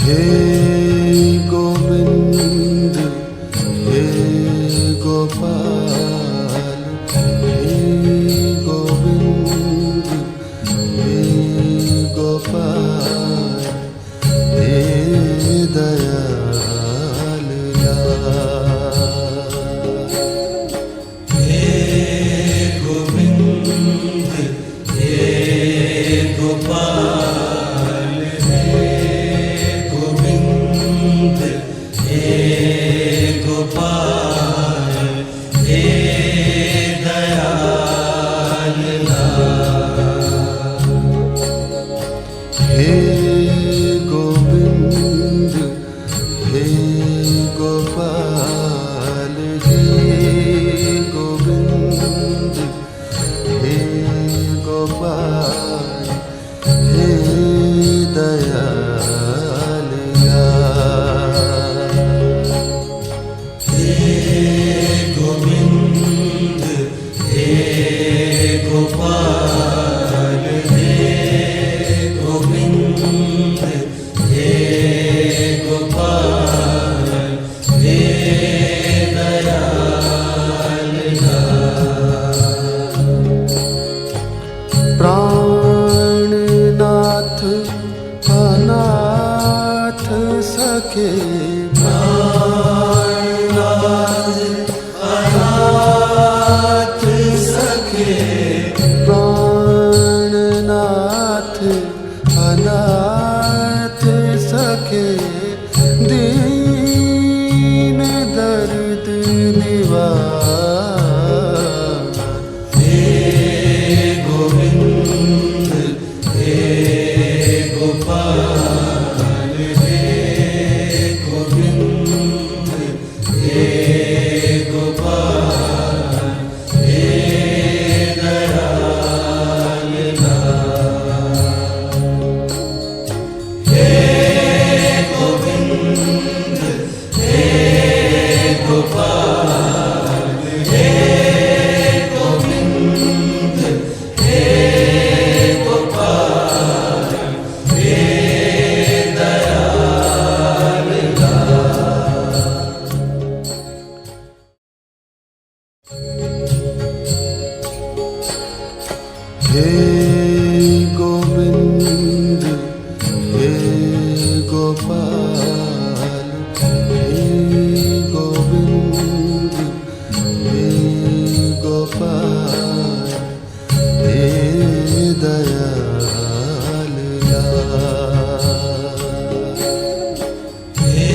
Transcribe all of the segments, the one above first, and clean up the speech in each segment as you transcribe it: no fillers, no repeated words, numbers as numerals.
हे गोविंद हे गोपाल हे गोविंद हे गोपाल हे दयाल हे गोविंद हे गोपाल हे गोपाल हे दयाल हे गोविंद हे गोपाल हे गोविंद हे गोपाल हे दयाल गोविंद हे गोपाल हे गोविंद हे गोपाल हे दयाल प्राणनाथ अनाथ सखे अनाथ सखे प्राणनाथ अनाथ सखे दीन दर्द निवार हे गोविंद हे गोपाल हे गोविंद हे गोपाल हे दयाल हे गोविंद हे गोपाल हे गोविंद हे गोपाल हे दयाल हे गोविंद हे गोपाल हे गोविंद हे गोपाल हे दयाल हे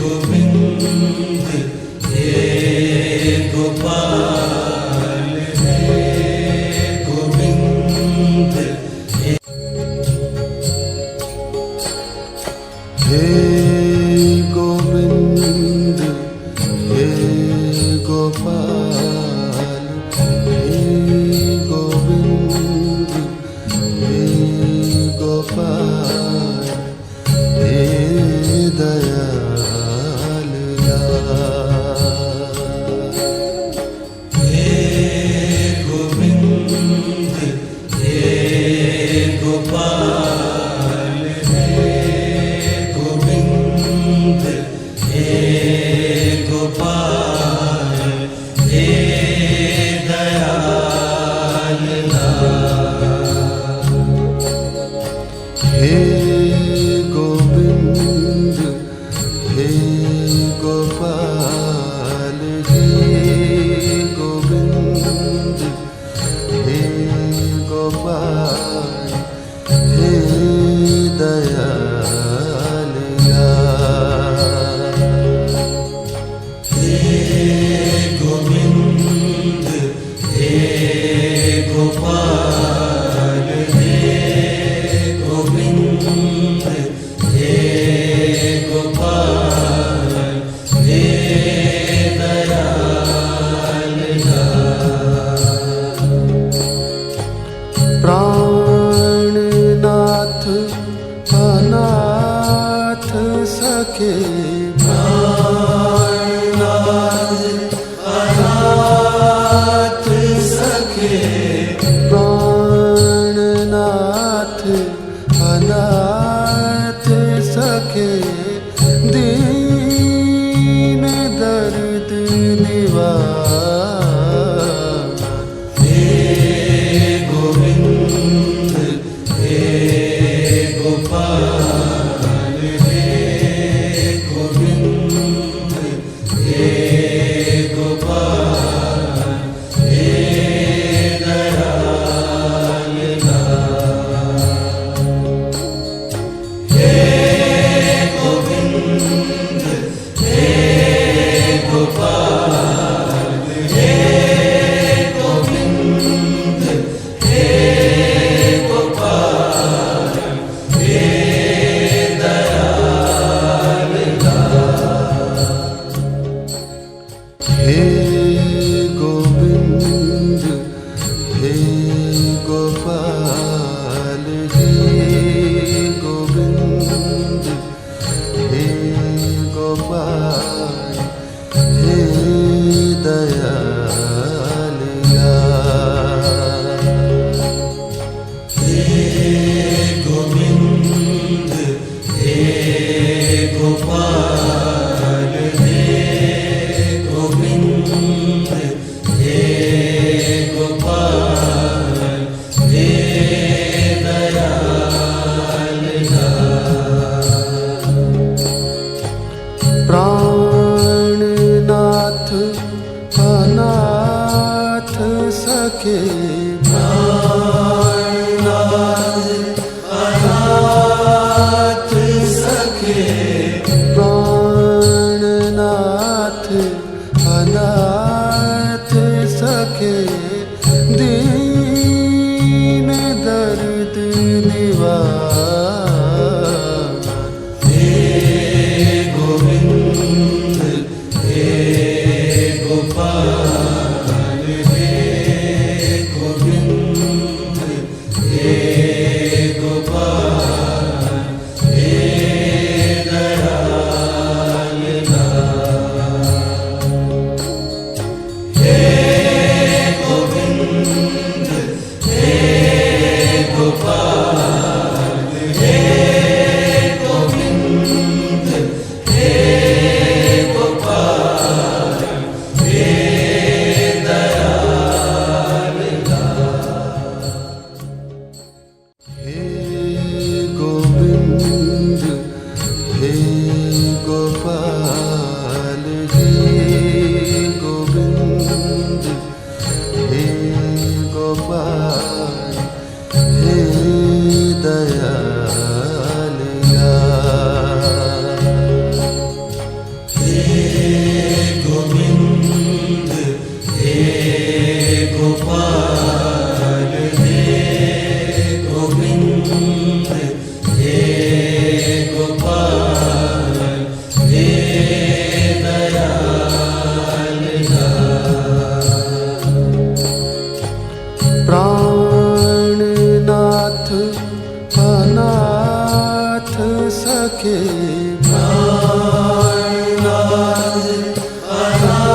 गोविंद हे गोपाल हे गोविंद हे गोविंद हे गोपाल हे गोविंद हे गोपाल हे दयाल हे गोविंद हे गोपाल हे गोविंद हे गोपाल हे दयाल हे गोविंद हे गोपाल हे गोविंद हे गोपाल हे दयाल हे गोविंद हे गोपाल हे गोविंद हे गोपाल हे दयाल प्राणनाथ अनाथ सखे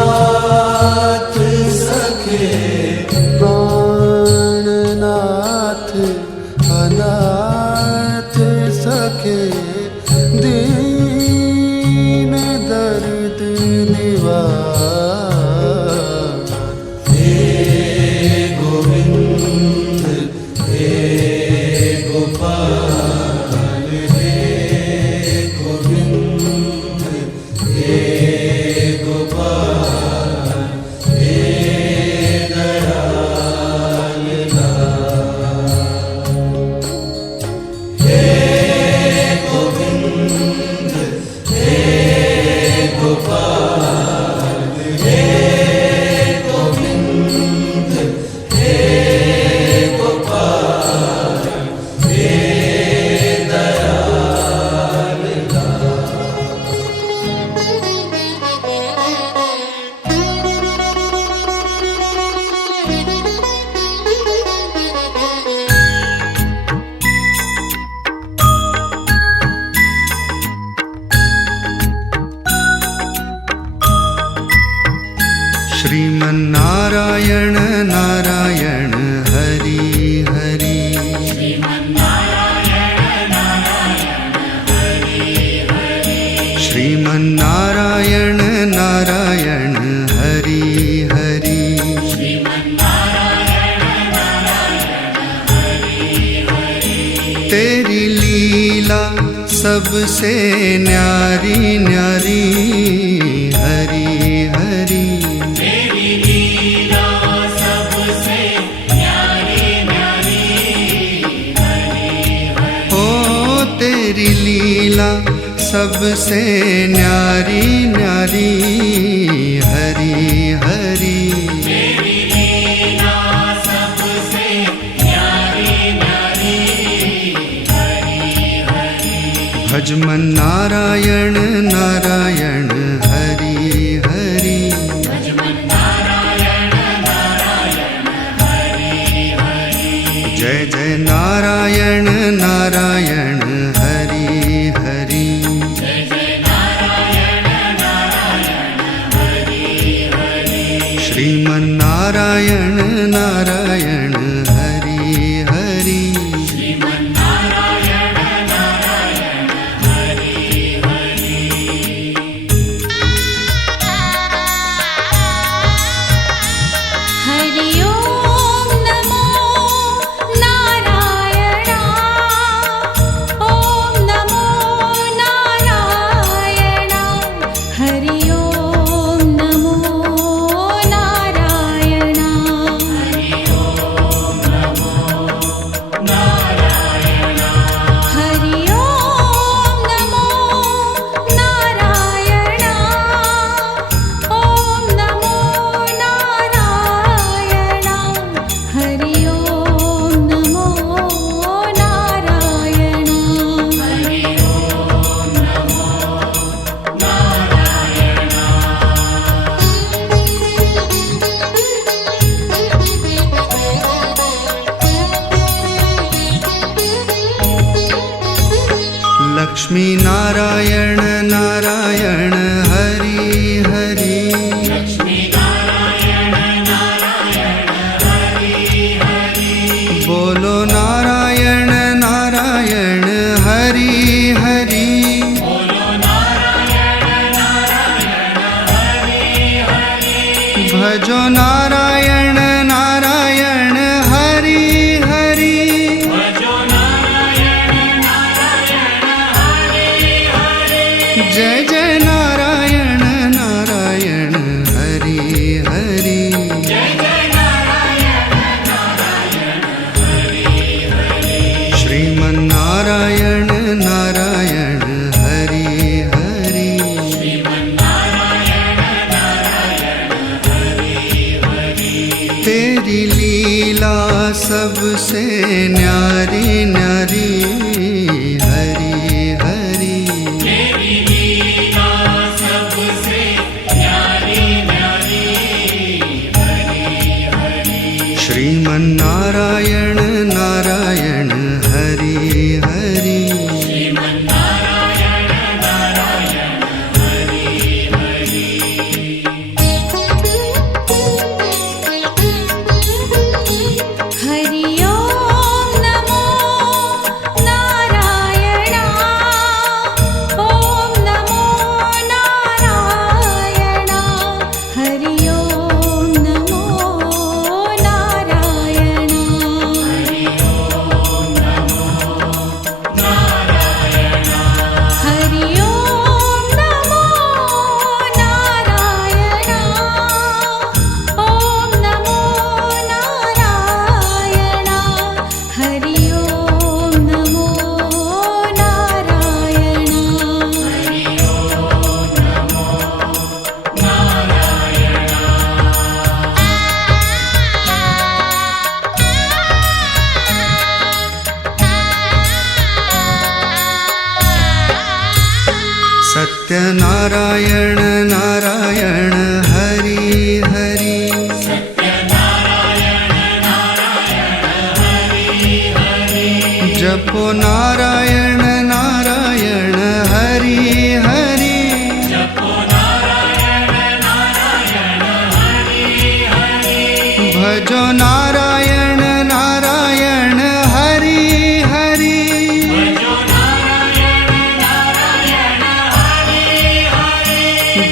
अनाथ सखे प्राणनाथ अनाथ सखे दीन दर्द निवार हे गोविंद हे गोपाल हे गोविंद हे गोपाल हे दयाल हे गोविंद हे गोपाल हे गोविंद हे गोपाल हे दयाल श्रीमन्नारायण नारायण हरि हरि श्रीमन्नारायण नारायण हरि हरि तेरी लीला सबसे न्यारी न्यारी हरि हरि तेरी लीला सबसे न्यारी न्यारी हरि हरि भजमन नारायण नारायण हरि हरि जय जय नारायण नारायण हरि हरि श्रीमन्नारायण नारायण हरि हरि हरि ओम नमो नारायणा ओम नमो नारायणा हरि ओम नमो नारायणा हरि ओम नमो नारायणा हरि ओम नमो नारायणा ओम नमो नारायणा हरि ओम नमो नारायणा हरि ओम लक्ष्मी नारायण नारायण हरि हरि बोलो नारायण नारायण हरि हरि भजो नारायण नारायण हरि हरि जय जय नारायण नारायण हरि हरि श्रीमन्नारायण नारायण हरि हरि तेरी लीला सबसे न्यारी न्यारी हरि हरि श्रीमन्नारायण नारायण हरि हरि सत्यनारायण नारायण हरि हरि जपो नारायण नारायण हरि हरि भजो नारायण नारायण हरि हरि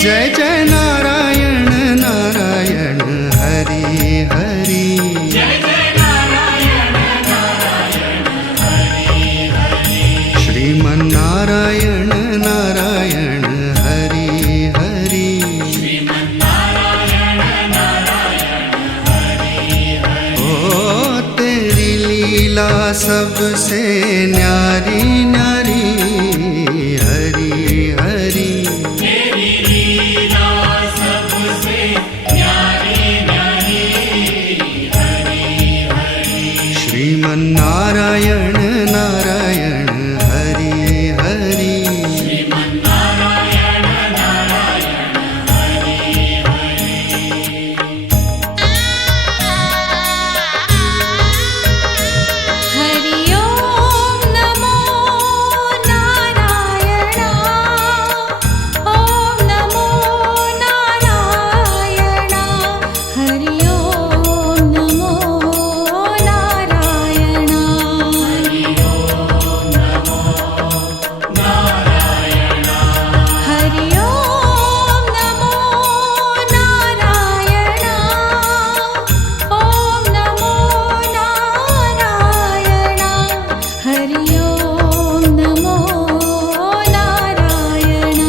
जय जय नारायण नारायण हरि हरि श्रीमन्नारायण नारायण हरि हरि ओ तेरी लीला सबसे न्यारी न्यारी हरि हरि श्रीमन्नारायण नारायण हरि हरि हरि ओम नमो नारायण ओम नमो नारायण हरि ओम नमो नारायण हरि ओम नमो नारायण हरि ओम नमो नारायण ओम नमो नारायण हरि ओम नमो नारायण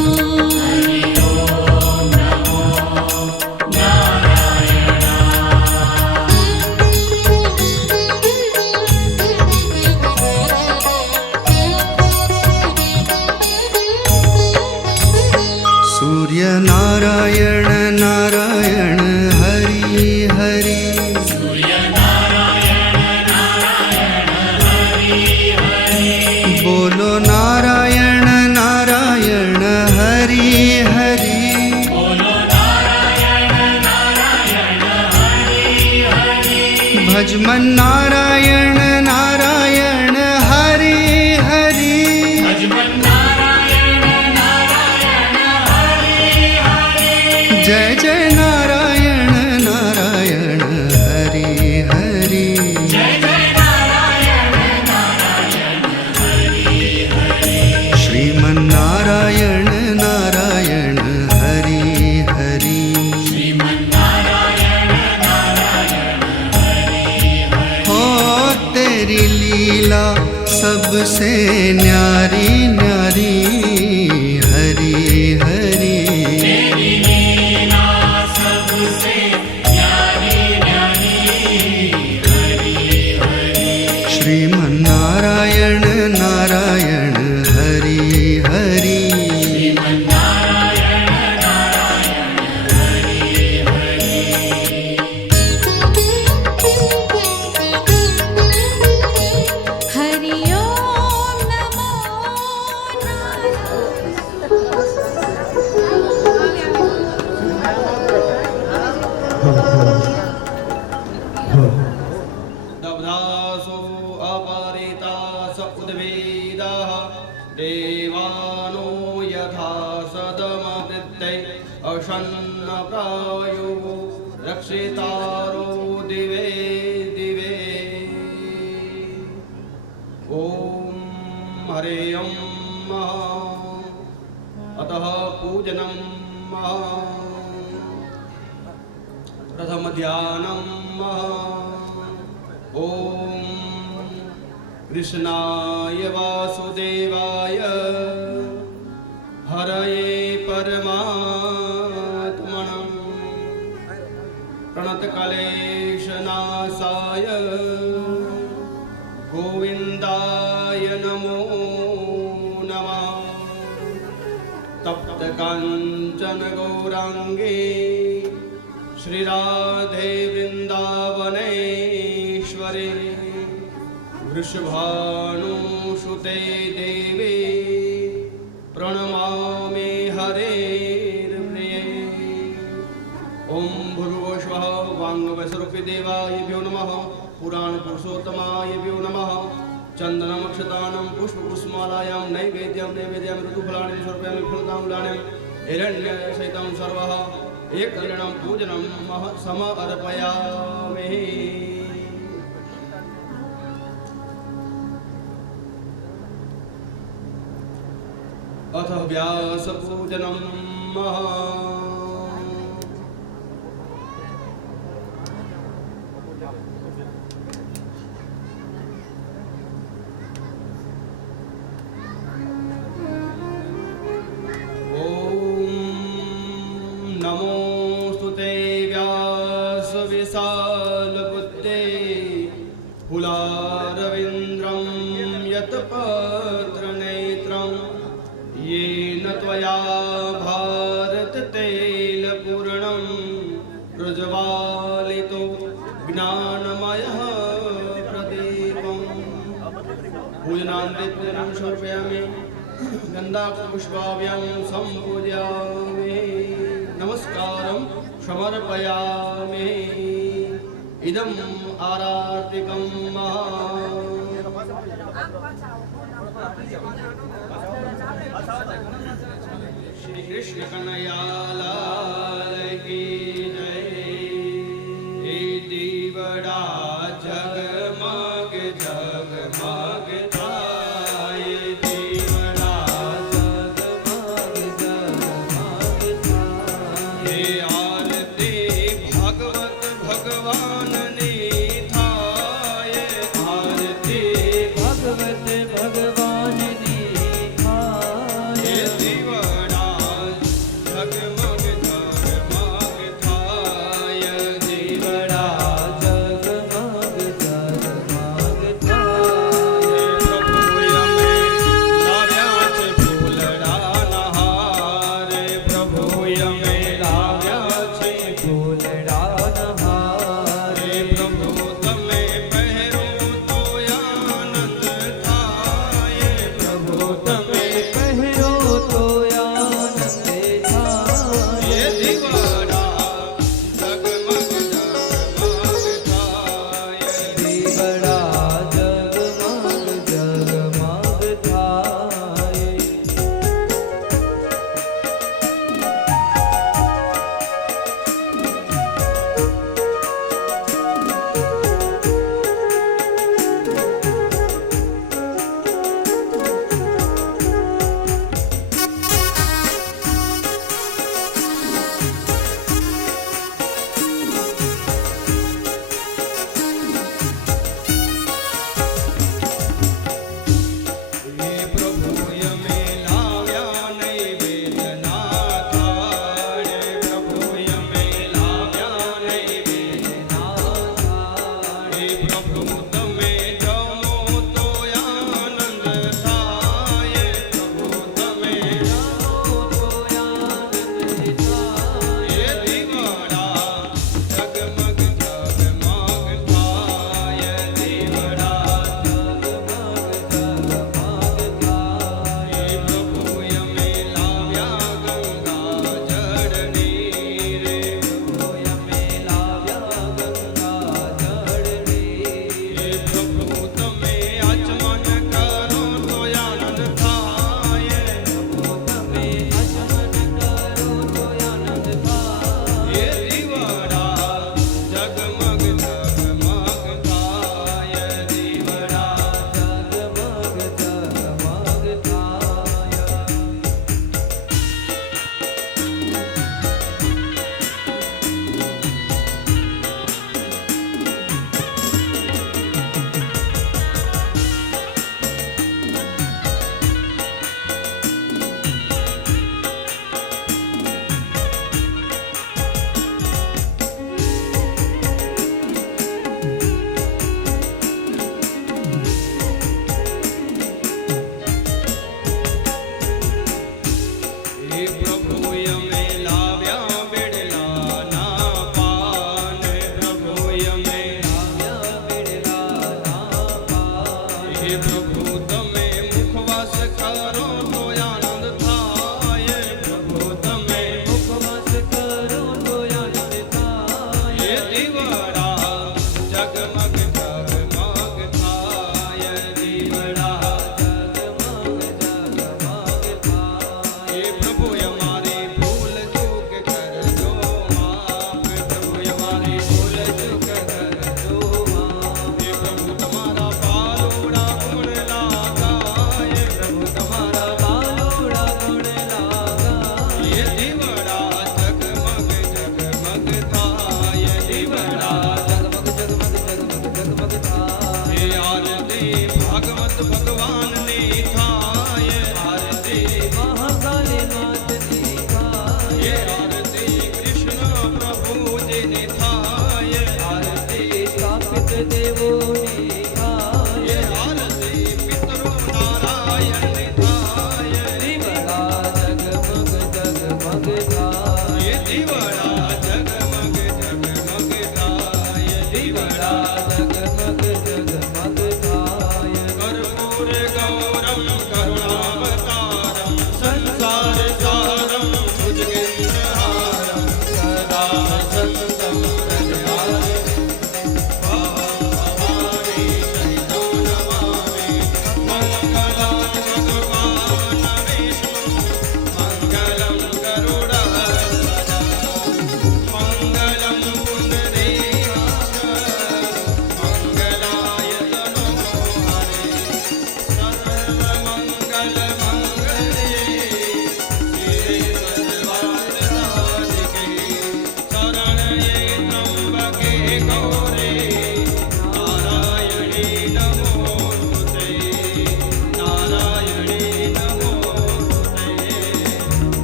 सूर्य नारायण नारायण हरि हरि बोलो नारायण नारायण हरि हरि भजमन नारायण नारायण हरि हरि जय जय नारायण नारायण हरि हरि श्रीमन्नारायण नारायण हरि हरि हो तेरी लीला सबसे न्यारी न्यारी हरि हरि श्रीमन्नारायण नारायण हरि हरि हरि ओम नमो दब्धासो अपरिता स उद्वेदाः देवानो यथा सदमवृत्तै अशन्नप्रायो रक्षितारो दिवे दिवे ॐ हरेयं अतः पूजनं प्रथम ध्यानं ॐ कृष्णाय वासुदेवाय हरये परमात्मने प्रणतक्लेशनाशाय गोविन्दाय नमो नमः तप्तकाञ्चन गौराङ्गे श्रीराधे वृन्दावनेश्वरे वृषभानुसुते देवे प्रणमामि हरेर्प्रिये ॐ भूर्भुवस्वः वाङ्गवस्वरूपिदेवायभ्यो नमः पुराणपुरुषोत्तमायभ्यो नमः चन्दनमक्षतानं पुष्पपुष्पमालायां नैवेद्यं ऋतुफलानि समर्पयामि फलताम्बूलानि हिरण्यसहितं सर्वः एककल्याणं पूजनं समर्पयामि अथ व्यासपूजनं नमोस्तुते व्यासविशालबुद्धे फुलारविन्द्रं यत्पत्रनेत्रं येन त्वया भारततैलपूर्णं प्रज्वालितो ज्ञानमयः प्रदीपम् पूजनान्ते पूजनं समर्पयामि गन्धाक्षपुष्पाभ्यां सम्पूजयामि नमस्कारं समर्पयामि इदम् आरार्तिकं श्री कृष्ण कन्हैया लाल की जय। हे दीवड़ा जगमग जगमग थाए दीवड़ा जगमग जगमग थाए। हे आरती भगवत भगवान ने थाए आरती भगवत भगवान ने थाए। हे दीवड़ा जगमग जगमग दीवड़ा जगमग जगमग थाय दीवड़ा जगमग जगमग थाय कर्पूर गौरम करुणावतारम संसार सारम भुजगेन्द्रहारम सदा संतम हृदयाय भवानी सहितं नमामि मंगलाय भगवान् विष्णु मंगलं गरुडध्वज मंगलं पुण्डरीकाक्ष मंगलाय तनोहरे सर्वमंगलमंगल्ये शिवे सर्वार्थसाधिके शरण्ये त्र्यंबके गौरी नारायणी नमोस्तुते नारायणी नमोस्तुते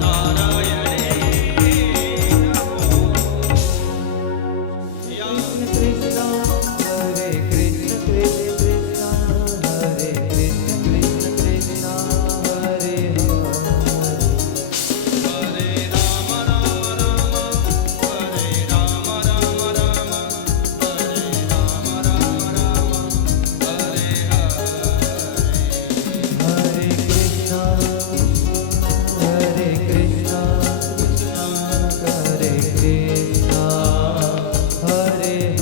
नारायणी नमोस्तुते कृष्ण हरे कृष्ण कृष्ण हरे कृष्ण कृष्ण कृष्ण हरे हरे राम राम राम हरे राम राम राम हरे राम राम राम हरे हरे कृष्ण हरे कृष्ण हरे कृष्ण हरे हरे कृष्ण हरे कृष्ण हरे कृष्ण हरे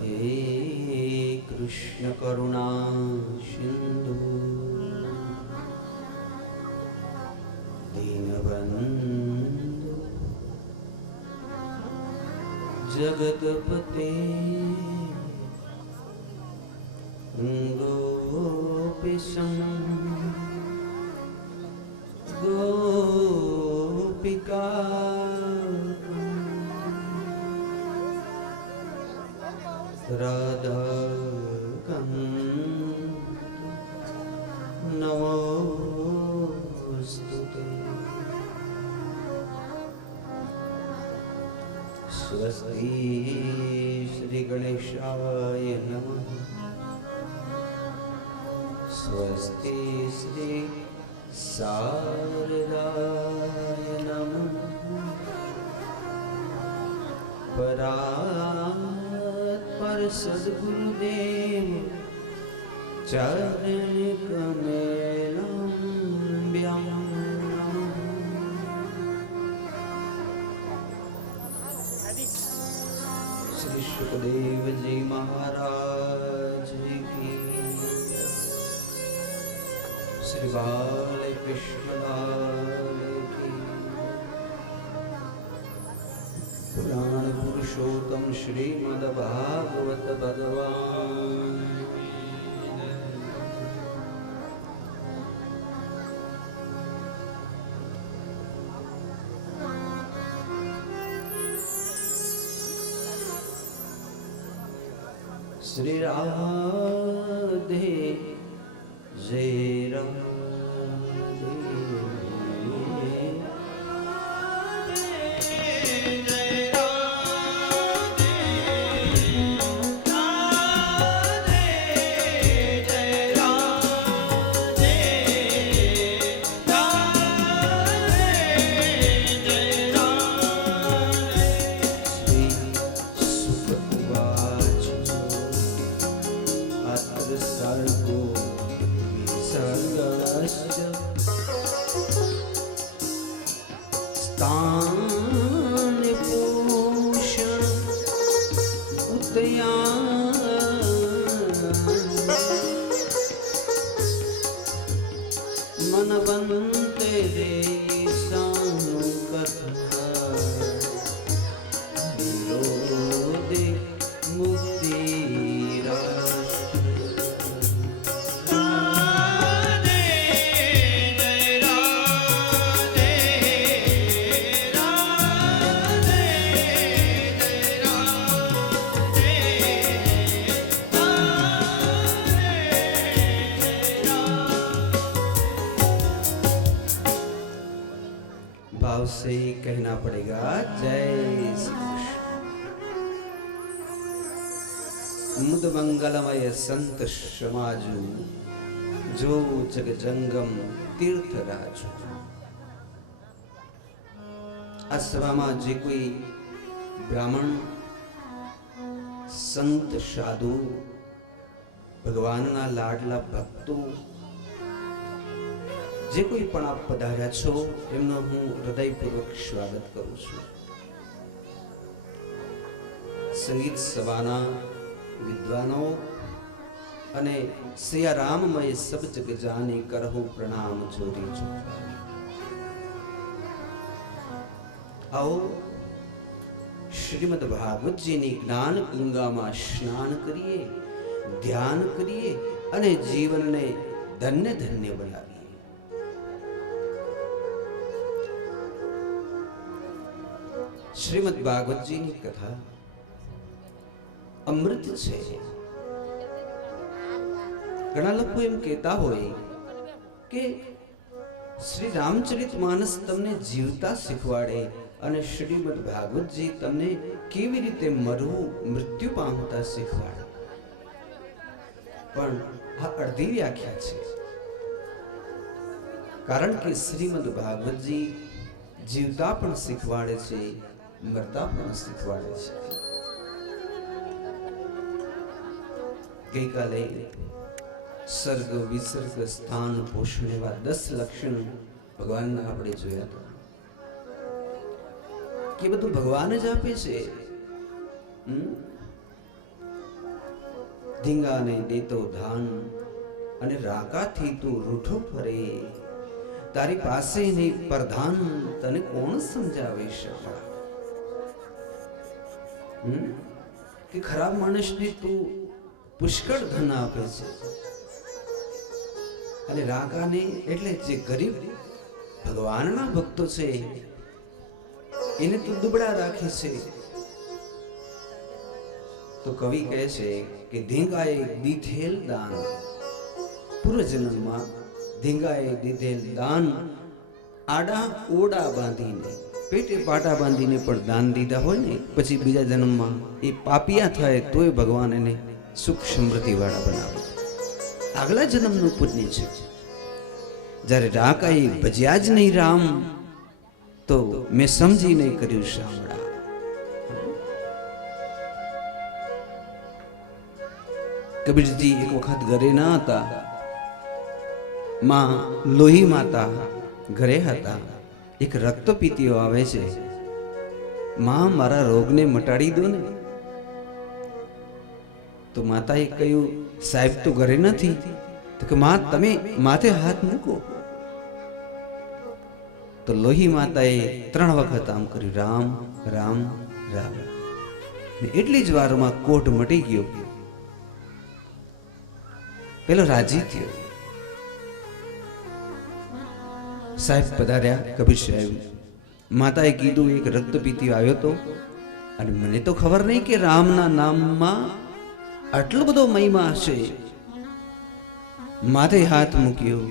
हे कृष्ण करुणा सिंधु दीनबंधु जगतपते गोपीशं गोपिका राधा नमोस्तुते स्वस्ति श्री गणेशाय नमः स्वस्ति श्री शारदाय नमः पर सद्गुरुदेव चरण कमलाम्ब्यां श्री सुखदेव जी महाराज की श्री बाल कृष्णलाल की। पुराण पुरुषोत्तम श्रीमद् भागवत भगवान श्री राधे जय राधे श्री सुत उवाच अत्र सर्गो विसर्गस्य स्थान पोषण उद्यान मनवन्ते देशानु कथा विरोधे भाव से कहना पड़ेगा जय श्री कृष्ण। मुद मंगलमय संत समाजु जो जग जंगम तीर्थ राजु। આ સભામાં જે કોઈ બ્રાહ્મણ સંત સાધુ ભગવાનના લાડલા ભક્તો જે કોઈ પણ આપ પધાર્યા છો એમનો હું હૃદયપૂર્વક સ્વાગત કરું છું। સંગીત સભાના વિદ્વાનો અને સિયારામમય સબ જગ જાને કરહુ પ્રણામ જોરી જો। आओ श्रीमद् भागवत जी ने ज्ञान गंगा में स्नान करिए, ध्यान करिए अने जीवन ने धन्य धन्य बनाविए। श्रीमद् भागवत जी की कथा अमृत छे। घणा लोग एम कहता होय के श्री रामचरित मानस तमने जीवता शिखवाड़े અને શ્રીમદ્ ભાગવતજી તમને કેવી રીતે મરવું મૃત્યુ પામતા શીખવાડે। પણ આ અડધી વ્યાખ્યા છે, કારણ કે શ્રીમદ્ ભાગવતજી જીવતા પણ શીખવાડે છે, મરતા પણ શીખવાડે છે। ગઈકાલે સર્ગ વિસર્ગ સ્થાન પોષણ એવા 10 લક્ષણ ભગવાનના આપણે જોયા હતા કે બધું ભગવાન જ આપે છે। ધીંગાને દેતો ધાન અને રાકાથી તું રૂઠો ફરે, તારી પાસે નહીં પ્રધાન તને કોણ સમજાવી શકે। કે ખરાબ માણસને તું પુષ્કળ ધન આપે છે અને રાકાને એટલે જે ગરીબ ભગવાનના ભક્તો છે એને તો દુબળા રાખે છે। તો કવિ કહે છે કે ધીંગાએ દીધેલ દાન, પૂર્વજન્મમાં ધીંગાએ દીધેલ દાન આડા ઓડા બાંધીને પેટે પાટા બાંધીને પણ દાન દીધા હોય ને, પછી બીજા જન્મમાં એ પાપિયા થાય તોય ભગવાન એને સુખ સમૃદ્ધિ વાળા બનાવે। આગલા જન્મનું પુણ્ય છે। જ્યારે રાકાએ ભજ્યા જ નહીં રામ તો મેં સમજી નહીં કર્યું શામળા। કબીરજી એક વખત ઘરે ના હતા, માં લોહી માતા ઘરે હતા। એક રક્તપીતીઓ આવે છે, માં મારા રોગને મટાડી દો ને। તો માતાએ કહ્યું સાહેબ તો ઘરે નથી, તો કે માં તમે માથે હાથ મૂકો. તો લોહી માતાએ 3 વખત આમ કર્યું, રામ રામ રામ. ને એટલી જ વારમાં કોઢ મટી ગયો. પેલો રાજી થયો. સાહેબ પધાર્યા, કબીર સાહેબ. માતાએ કીધું એક રક્તપીતી આવ્યો તો, અને મને તો ખબર નહીં કે રામના નામમાં આટલો બધો મહિમા હશે. માથે હાથ મૂક્યો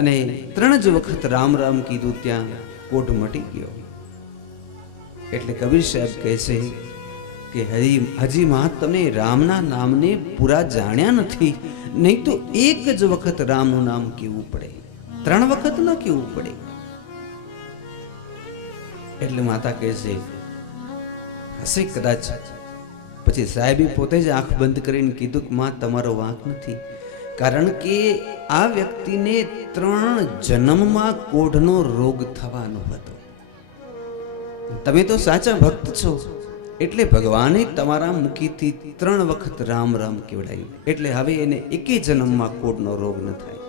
અને 3 જ વખત રામ રામ કીધું, ત્યાં કોઢ મટી ગયો. એટલે કબીર સાહેબ કહે છે કે હજી માં તમે રામના નામને પૂરા જાણ્યા નથી, નહીં તો એક જ વખત રામનું નામ કેવું પડે, 3 વખત ન કેવું પડે. એટલે માતા કહે છે હશે કદાચ. પછી સાહેબે પોતે જ આંખ બંધ કરીને કીધું કે માં તમારો વાંક નથી, કારણ કે આ વ્યક્તિને 3 જન્મમાં કોઢનો રોગ થવાનો હતો. તમે તો સાચા ભક્ત છો, એટલે ભગવાને તમારા મુખીથી 3 વખત રામ રામ કહેવડાયું, એટલે હવે એને એકે જન્મમાં કોઢનો રોગ ન થાય.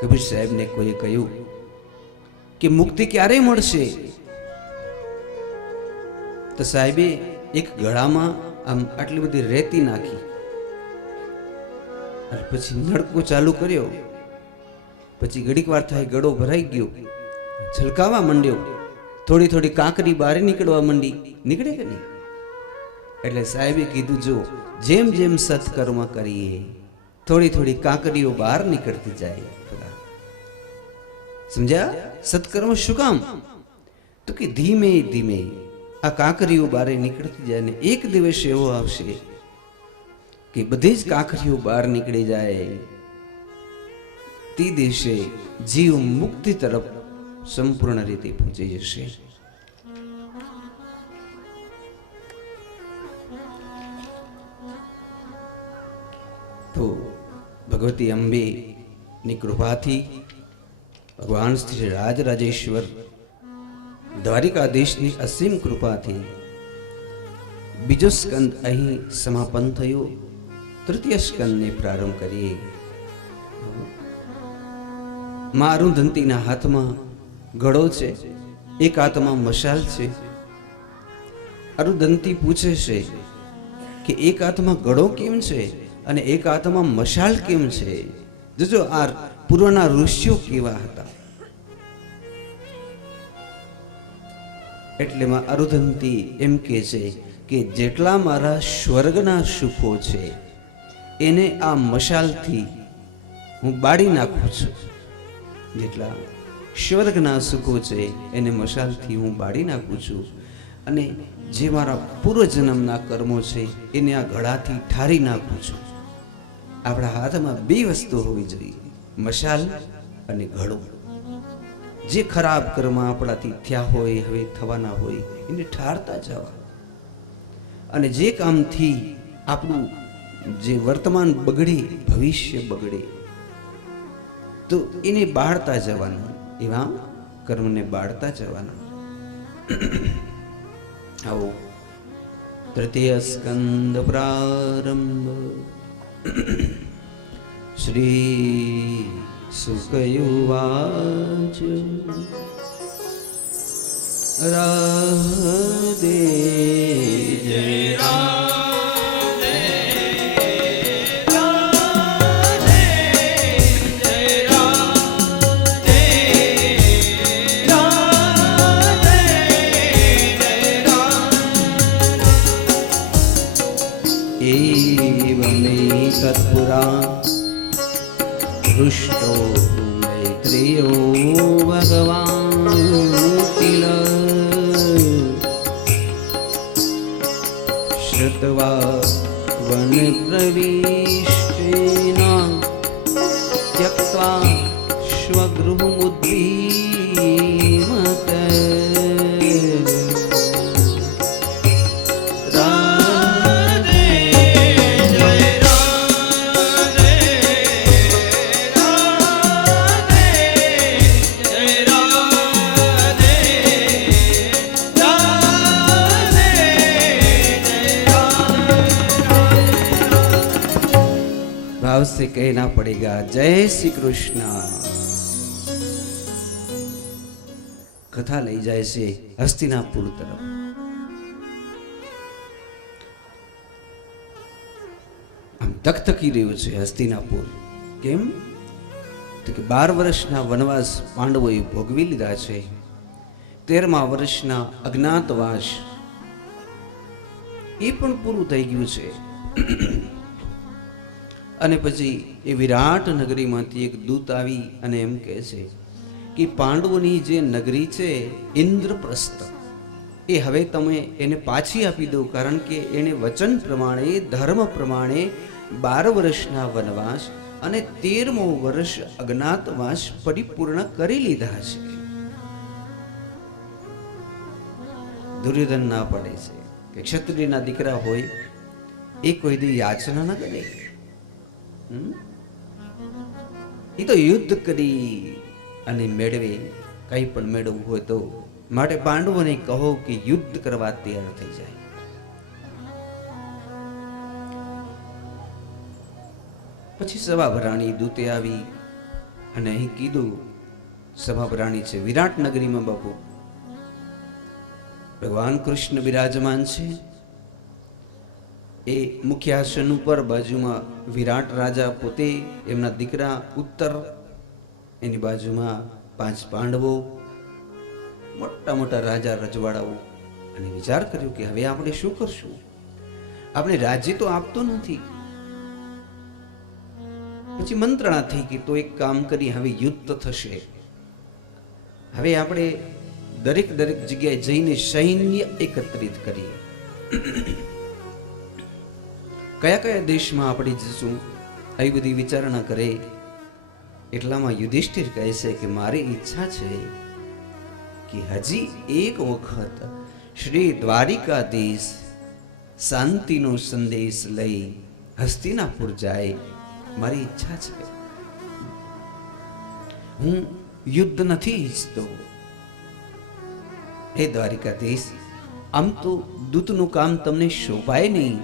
કબીર સાહેબને કોઈએ કહ્યું કે મુક્તિ ક્યારે મળશે? તો સાહેબે એક ગળામાં આમ આટલી બધી રેતી નાખી અને પછી નળકો ચાલુ કર્યો. પછી ઘડીક વાર થાય, ગળો ભરાઈ ગયો, છલકાવા માંડ્યો, થોડી થોડી કાંકરી બહાર નીકળવા માંડી. નીકળે કે નહીં? એટલે સાહેબે કીધું, જો જેમ જેમ સત્કર્મ કરીએ થોડી થોડી કાંકરીઓ બહાર નીકળતી જાય. સમજ્યા? સત્કર્મ શું કામ? તો કે ધીમે ધીમે આ કાંકરીઓ બહાર નીકળતી જાય, ને એક દિવસ એવો આવશે કે બધી જ કાંકરીઓ બહાર નીકળી જાય. તે દિવસે જીવ મુક્તિ તરફ સંપૂર્ણ રીતે પહોંચી જશે. તો ભગવતી અંબે ની કૃપાથી ભગવાન શ્રી રાજરાજેશ્વર દ્વારિકાધીશની અસીમ કૃપાથી બીજો સ્કંદ અહીં સમાપન થયો. તૃતીય સ્કંદને પ્રારંભ કરીએ. માં અરુંધતીના હાથમાં ઘડો છે, એક હાથમાં મશાલ છે. અરુંધતી પૂછે છે કે એક હાથમાં ઘડો કેમ છે અને એક હાથમાં મશાલ કેમ છે? જોજો આ પૂર્વના ઋષિઓ કેવા હતા. એટલે માં અરુંધતી એમ કહે છે કે જેટલા મારા સ્વર્ગના સુખો છે એને આ મશાલથી હું બાળી નાખું છું. જેટલા સ્વર્ગના સુખો છે એને મશાલથી હું બાળી નાખું છું, અને જે મારા પૂર્વજન્મના કર્મો છે એને આ ઘડાથી ઠારી નાખું છું. આપણા હાથમાં 2 વસ્તુ હોવી જોઈએ, મશાલ અને ઘડો. જે ખરાબ કર્મ આપણાથી થયા હોય, હવે થવાના હોય, એને ઠારતા જવા, અને જે કામથી આપણું જે વર્તમાન બગડે, ભવિષ્ય બગડે, તો એને બાળતા જવાનું, એવા કર્મને બાળતા જવાના. આવો તૃતીય સ્કંદ પ્રારંભ. શ્રી સુકયુવાચ રાધે જય तत्पुरा हृष्टो मैत्रेयो भगवान् किल श्रुत्वा वनप्रविष्टेन त्यक्त्वा स्वगृहमुद्भीमत भाव से कहना पड़ेगा जय श्री कृष्ण। कथा लई जाए से हस्तिनापुर तरफ। આમ તકતકી રહ્યું છે હસ્તિનાપુર। કેમ? તો કે 12 વર્ષના વનવાસ પાંડવોએ ભોગવી લીધા છે। 13મા વર્ષના અજ્ઞાતવાસ એ પણ પૂરું થઈ ગયું છે। અને પછી એ વિરાટ નગરીમાંથી એક દૂત આવી અને એમ કહે છે કે પાંડવોની જે નગરી છે ઇન્દ્રપ્રસ્થ, એ હવે તમે એને પાછી આપી દો, કારણ કે એને વચન પ્રમાણે, ધર્મ પ્રમાણે 12 વર્ષના વનવાસ અને 13મો વર્ષ અજ્ઞાતવાસ પરિપૂર્ણ કરી લીધા છે। દુર્યોધન ના પડે છે કે ક્ષત્રિયના દીકરા હોય એ કોઈ દી યાચના ન કરે, એ તો યુદ્ધ કરી અને મેળવે, કંઈ પણ મેળવવું હોય તો। માટે પાંડવોને કહો કે યુદ્ધ કરવા તૈયાર થઈ જાય। પછી સભાભરાણી દૂતે આવી અને અહીં કીધું, સભાભરાણી છે વિરાટ નગરીમાં બાપુ, ભગવાન કૃષ્ણ બિરાજમાન છે। એ મુખ્ય આસન ઉપર, બાજુમાં વિરાટ રાજા પોતે, એમના દીકરા ઉત્તર, એની બાજુમાં 5 પાંડવો, મોટા મોટા રાજા રજવાડાઓ। અને વિચાર કર્યો કે હવે આપણે શું કરશું? આપણે રાજ્ય તો આપતો નથી। પછી મંત્રણા થઈ કે તો એક કામ કરી, હવે યુદ્ધ થશે, હવે આપણે દરેક જગ્યાએ જઈને સૈન્ય એકત્રિત કરીએ। કયા કયા દેશમાં આપણે જશું, આવી બધી વિચારણા કરે। એટલામાં યુધિષ્ઠિર કહે છે કે મારી ઈચ્છા છે કે હજી એક વખત શ્રી દ્વારિકાધીશ શાંતિનો સંદેશ લઈ હસ્તિનાપુર જાય, મારી ઈચ્છા છે। હું યુદ્ધ નથી ઈચ્છતો। હે દ્વારિકાધીશ, આમ તો દૂતનું કામ તમને શોભાય નહીં,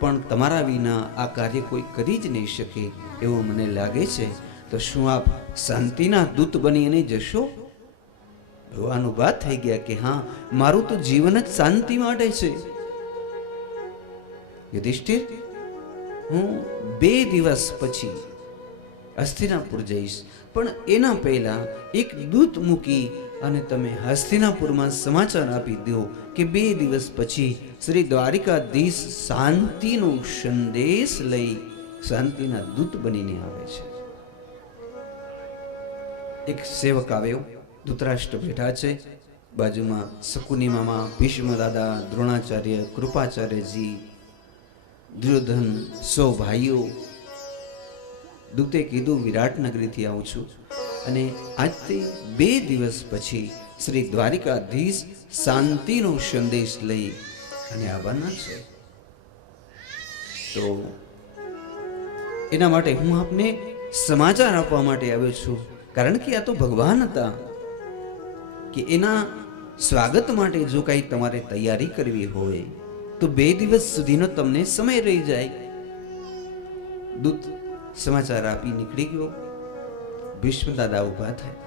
પણ તમારા વિના આ કાર્ય કોઈ કરી જ નહીં શકે એવું મને લાગે છે। તો શું આપ શાંતિના દૂત બની અને જશો? ભગવાન ઉભા થઈ ગયા કે હા, મારું તો જીવન જ શાંતિ માટે છે। યુધિષ્ઠિર, હું 2 દિવસ પછી હસ્તિનાપુર જઈશ, પણ એના પહેલા એક દૂત મૂકી અને તમે હસ્તિનાપુરમાં સમાચાર આપી દો કે 2 દિવસ પછી શ્રી દ્વારિકાધીશ શાંતિનો સંદેશ લઈ શાંતિના દૂત બનીને આવે છે। એક સેવક આવ્યો, ધૃતરાષ્ટ્ર બેઠા છે, બાજુમાં શકુની મામા, ભીષ્મ દાદા, દ્રોણાચાર્ય, કૃપાચાર્યજી, દુર્યોધન, 100 ભાઈઓ। દૂતે કીધું વિરાટ નગરીથી આવું છું અને આજથી 2 દિવસ પછી શ્રી દ્વારિકાધીશ શાંતિનો સંદેશ લઈ અને આવવાના છે। તો એના માટે હું આપને સમાચાર આપવા માટે આવ્યો છું, કારણ કે આ તો ભગવાન હતા કે એના સ્વાગત માટે જો કાંઈ તમારે તૈયારી કરવી હોય તો 2 દિવસ સુધીનો તમને સમય રહી જાય। દૂત સમાચાર આપી નીકળી ગયો। ભીષ્મ દાદા ઊભા થયા।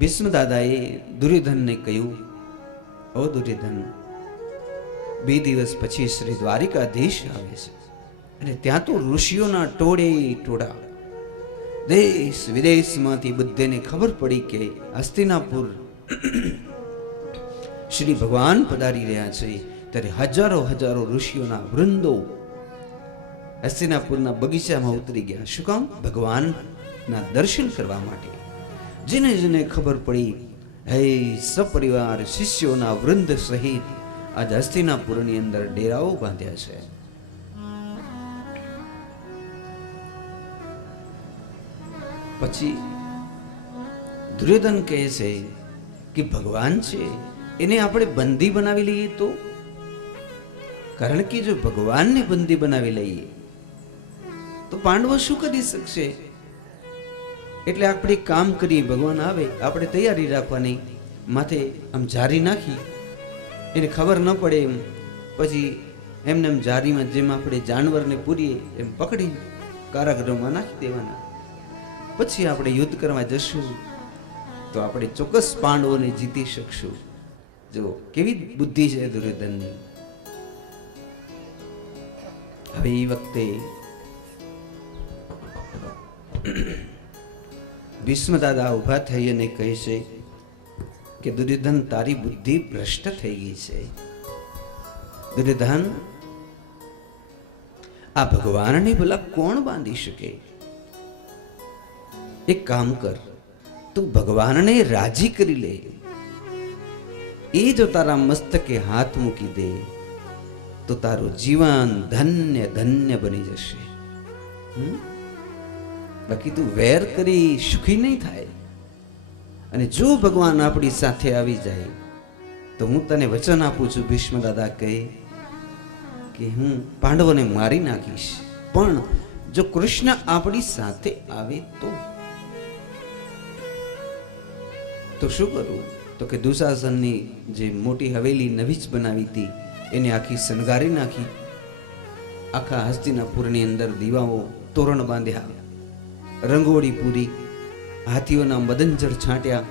ભીષ્મ દાદાએ દુર્યોધનને કહ્યું, ઓ દુર્યોધન, 2 દિવસ પછી શ્રી દ્વારિકાધીશ આવે છે અને ત્યાં તો ઋષિઓના ટોળે ટોળા, દેશ વિદેશમાંથી બધાને ખબર પડી કે હસ્તિનાપુર શ્રી ભગવાન પધારી રહ્યા છે। ત્યારે હજારો ઋષિઓના વૃંદો હસ્તિનાપુરના બગીચામાં ઉતરી ગયા। શું કામ? ભગવાનના દર્શન કરવા માટે। જેને જેને ખબર પડી, હે સપરિવાર શિષ્યોના વૃંદ સહિત આજ હસ્તિનાપુરની અંદર ડેરાઓ બાંધ્યા છે। પછી દુર્યોધન કહે છે કે ભગવાન છે એને આપણે બંદી બનાવી લઈએ તો? કારણ કે જો ભગવાનને બંદી બનાવી લઈએ તો પાંડવો શું કરી શકશે? એટલે આપણે કામ કરીએ, ભગવાન આવે આપણે તૈયારી રાખવાની, માથે આમ જારી નાખી, એને ખબર ન પડે એમ, પછી એમને એમ જારીમાં જેમ આપણે જાનવરને પૂરીએ એમ પકડી કારાગૃહમાં નાખી દેવાના. પછી આપણે યુદ્ધ કરવા જશું તો આપણે ચોક્કસ પાંડવોને જીતી શકશું. જો કેવી બુદ્ધિ છે દુર્યોધનની. હવે એ વખતે ભીષ્મ દાદા ઊભા થઈ અને કહે છે કે દુર્યોધન, તારી બુદ્ધિ ભ્રષ્ટ થઈ ગઈ છે. દુર્યોધન, આ ભગવાનને ભલા કોણ બાંધી શકે? એક કામ કર, તું ભગવાનને રાજી કરી લે. એ જો તારા મસ્તકે હાથ મૂકી દે તો તારું જીવન ધન્ય ધન્ય બની જશે. બાકી તું વેર કરી સુખી નહીં થાય. અને જો ભગવાન આપણી સાથે આવી જાય તો હું તને વચન આપું છું, ભીષ્મ દાદા કહે કે હું પાંડવોને મારી નાખીશ. પણ જો કૃષ્ણ આપણી સાથે આવે તો શું કરવું? તો કે દુશાસનની જે મોટી હવેલી નવી જ બનાવી હતી એને આખી શણગારી નાખી. આખા હસ્તિનાપુરની અંદર દીવાઓ, તોરણ બાંધ્યા, રંગોળી પૂરી, હાથીઓના મદનજળ છાંટ્યા,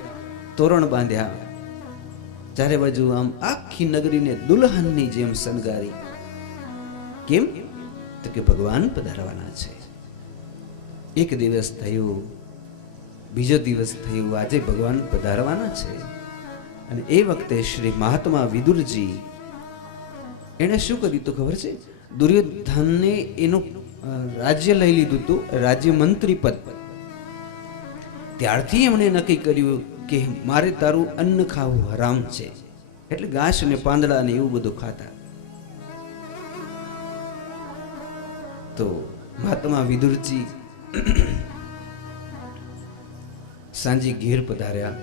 તોરણ બાંધ્યા. ચારે બાજુ આમ આખી નગરીને દુલ્હનની જેમ શણગારી. કેમ? તો કે ભગવાન પધારવાના છે. એક દિવસ થયો, બીજો દિવસ થયો, આજે ભગવાન પધારવાના છે. અને એ વખતે શ્રી મહાત્મા વિદુરજી એણે શું કર્યું તો ખબર છે? દુર્યોધનને એનું રાજ્ય લઈ લીધું હતું, રાજ્ય મંત્રી પદ. ત્યારથી એમણે નક્કી કર્યું કે મારે તારું અન્ન ખાવું હરામ છે. એટલે ઘાસ અને પાંદડા ને એવું બધું ખાતા. તો મહાત્મા વિદુરજી સાંજે ઘેર પધાર્યા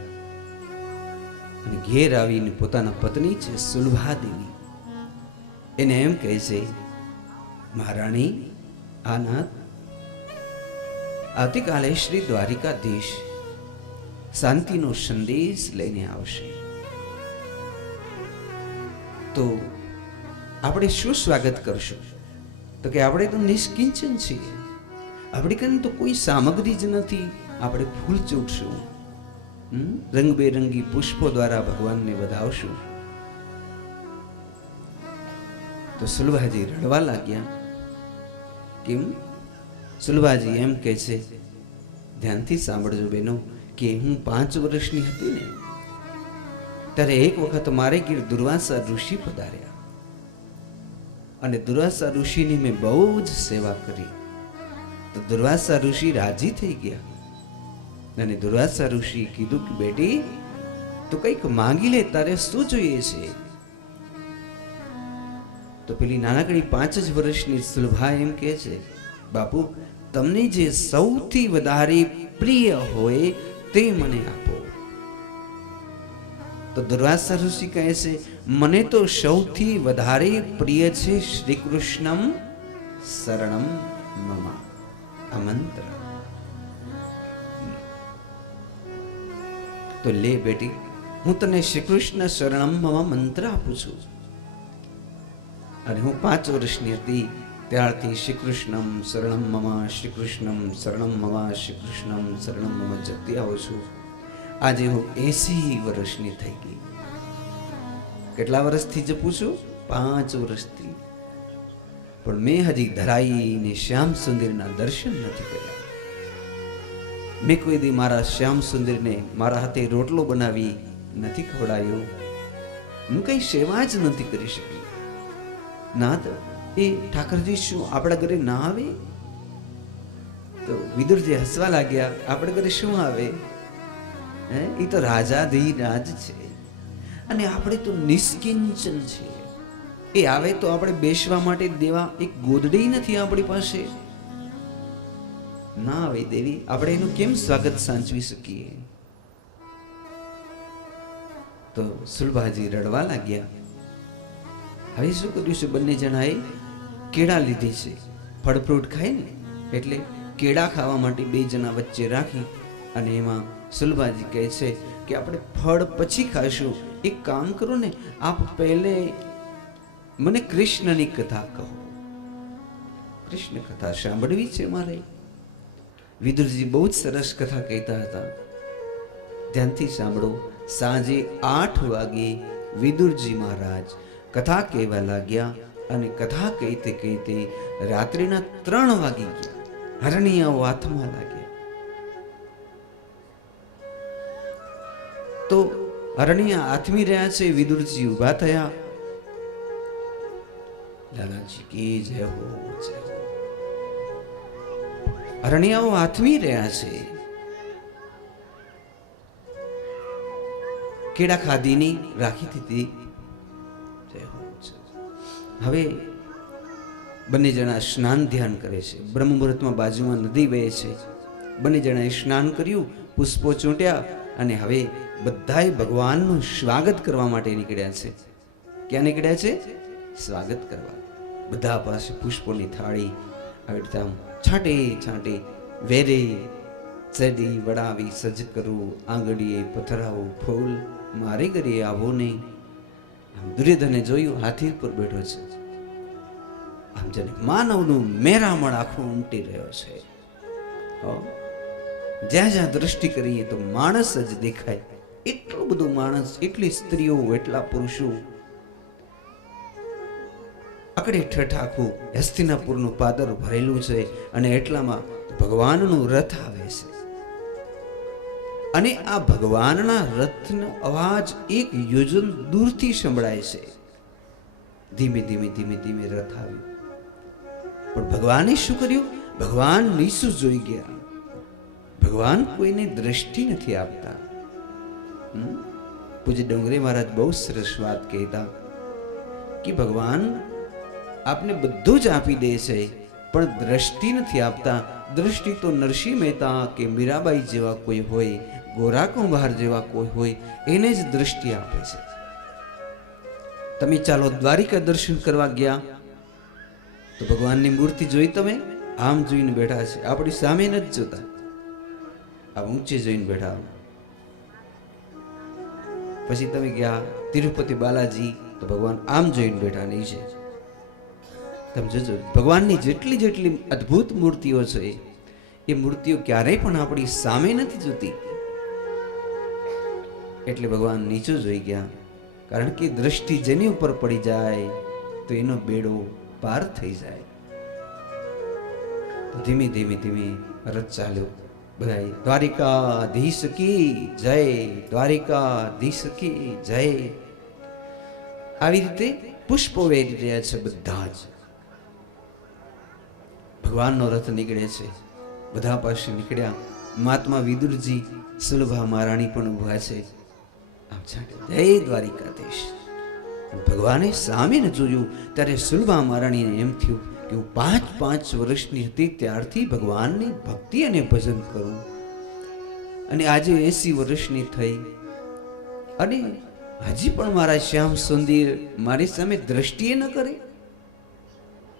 અને ઘેર આવીને પોતાના પત્ની છે સુલભા દેવી એને એમ કહે છે, મહારાણી, આનાથ, આવતીકાલે શ્રી દ્વારિકાધીશ શાંતિનો સંદેશ લઈને આવશે. તો આપણે શું સ્વાગત કરશું? તો કે આપણે તો નિષ્કિંચન છીએ, આપણી કને તો કોઈ સામગ્રી જ નથી. આપણે ફૂલ ચૂકશું, રંગબેરંગી પુષ્પો દ્વારા ભગવાનને વધાવશું. તો સુલભાજી રડવા લાગ્યા. કેમ? સુલભાજી એમ કહે છે, ધ્યાનથી સાંભળજો બહેનો, કે હું 5 વર્ષની હતી ને ત્યારે એક વખત મારે ઘેર દુર્વાસા ઋષિ પધાર્યા અને દુર્વાસા ઋષિની મેં બહુ જ સેવા કરી. તો દુર્વાસા ઋષિ રાજી થઈ ગયા અને દુર્વાસા ઋષિ કીધું કે બેટી તું કંઈક માંગી લે, તારે શું જોઈએ છે? તો પેલી નાનકડી 5 જ વર્ષની સુલભા એમ કહે છે, બાપુ, તમને જે સૌથી વધારે પ્રિય હોય તે મને આપો. તો દુર્વાસા ઋષિ કહે છે, મને તો સૌથી વધારે પ્રિય છે શ્રી કૃષ્ણમ શરણમ મમ. આ મંત્ર. તો લે બેટી, હું તને શ્રી કૃષ્ણ શરણમ મમ મંત્ર આપું છું. અને હું 5 વર્ષની હતી ત્યારથી શ્રી કૃષ્ણમ શરણમ મમ, શ્રી કૃષ્ણમ શરણમ મમ, શ્રી કૃષ્ણમ શરણમ મમ જપતી આવું છું. આજે હું 80 વર્ષની થઈ ગઈ. કેટલા વર્ષથી જપું છું? 5 વર્ષથી. પણ મેં હજી ધરાઈને શ્યામ સુંદરના દર્શન નથી કર્યા. મેં કોઈ દી મારા શ્યામ સુંદરને મારા હાથે રોટલો બનાવી નથી ખવડાયો. હું કઈ સેવા જ નથી કરી શકી. ના તો એ ઠાકરજી શું આપણા ઘરે ના આવે? તો વિદુરજી હસવા લાગ્યા, આપણા ઘરે શું આવે? એ તો રાજાધિરાજ છે અને આપણે તો નિષ્કિંચન છીએ. એ આવે તો આપણે બેસવા માટે દેવા એક ગોદડી નથી આપણી પાસે. ના આવે દેવી, આપણે એનું કેમ સ્વાગત સાચવી શકીએ? તો સુલભાજી રડવા લાગ્યા. હવે શું કર્યું છે? બંને જણાએ કેળા લીધી છે. ફળ ફ્રૂટ ખાય ને એટલે કેળા ખાવા માટે 2 જણા વચ્ચે રાખી અને એમાં સુલભાજી કહે છે કે આપણે ફળ પછી ખાઈશું. એક કામ કરો ને, આપ પહેલે મને કૃષ્ણની કથા કહો. કૃષ્ણ કથા સાંભળવી છે મારે. વિદુરજી બહુ જ સરસ કથા કહેતા હતા, ધ્યાનથી સાંભળો. સાંજે 8 વાગે વિદુરજી મહારાજ કથા કહેવા લાગ્યા અને કથા કહેતે કહેતે રાત્રિના 3 વાગી ગયા. હરણિયાઓ હાથમાં લાગ્યા. તો હરણિયા આથમી રહ્યા છે. વિદુરજી ઊભા થયા. લાલાજી કી જય હો, જય હો. હરણિયાઓ આથમી રહ્યા છે. કેળા ખાધીની રાખી દીધી. જય હો, જય હો. હવે બંને જણા સ્નાન ધ્યાન કરે છે. બ્રહ્મ મુહૂર્તમાં બાજુમાં નદી વહે છે. બંને જણાએ સ્નાન કર્યું, પુષ્પો ચૂંટ્યા અને હવે બધાએ ભગવાનનું સ્વાગત કરવા માટે નીકળ્યા છે. ક્યાં નીકળ્યા છે? સ્વાગત કરવા. બધા પાસે પુષ્પોની થાળી આવી રીતે આમ છાંટે છાંટે વેરે ચડી વડાવી સજ્જ કરવું, આંગળીએ પથરાવું ફૂલ, મારે ઘરે આવો નહીં. આમ દુર્યોધને જોયું, હાથી ઉપર બેઠો છે. આમ જાણે માનવનું મેરામણ આખું ઉમટી રહ્યો છે. જ્યાં જ્યાં દ્રષ્ટિ કરીએ તો માણસ જ દેખાય. એટલું બધું માણસ, એટલી સ્ત્રીઓ, એટલા પુરુષો. આકડે ઠઠાખું હસ્તિનાપુરનું પાદર ભરેલું છે અને એટલામાં ભગવાનનું રથ આવે છે. અને આ ભગવાનના રથનો અવાજ એક યોજન દૂરથી સંભળાય છે. ધીમે ધીમે ધીમે ધીમે રથ આવ્યો. પણ ભગવાને શું કર્યું? ભગવાન નીચું જોઈ ગયા. ભગવાન કોઈને દ્રષ્ટિ નથી આપતા. પૂજ્ય ડોંગરે મહારાજ બહુ સરસ વાત કહેતા કે ભગવાન આપને બધું જ આપી દે છે પણ દ્રષ્ટિ નથી આપતા. દ્રષ્ટિ તો નરસિંહ મહેતા કે મીરાબાઈ જેવા કોઈ હોય, ગોરા કુંભાર જેવા કોઈ હોય, એને જ દ્રષ્ટિ આપે છે. તમે ચાલો દ્વારિકા દર્શન કરવા ગયા તો ભગવાનની મૂર્તિ જોઈ, તમે આમ જોઈને બેઠા છે, આપણી સામે નથી જોતા, આ ઊંચે જોઈને બેઠા. પછી તમે ગયા તિરુપતિ બાલાજી તો ભગવાન આમ જોઈને બેઠા નહીં છે. તમે જોજો ભગવાનની જેટલી જેટલી અદ્ભુત મૂર્તિઓ છે એ મૂર્તિઓ ક્યારેય પણ આપણી સામે નથી જોતી. એટલે ભગવાન નીચું જોઈ ગયા. કારણ કે દ્રષ્ટિ જેની ઉપર પડી જાય તો એનો બેડો પાર થઈ જાય. તો ધીમે ધીમે ધીમે રથ ચાલ્યો. બધા દ્વારિકાધીશ કી જય, દ્વારિકાધીશ કી જય. આવી રીતે પુષ્પો વેરી રહ્યા છે બધા જ. ભગવાનનો રથ નીકળે છે. બધા પાસે નીકળ્યા. મહાત્મા વિદુરજી, સુલભા મહારાણી પણ ઊભા છે. આમ છાંટે જય દ્વારિકાધીશ. ભગવાને સામે ન જોયું ત્યારે સુલભા મહારાણીને એમ થયું કે હું 5 વર્ષની હતી ત્યારથી ભગવાનની ભક્તિ અને ભજન કરું અને આજે 80 વર્ષની થઈ અને હજી પણ મારા શ્યામ સુંદર મારી સામે દ્રષ્ટિએ ન કરે.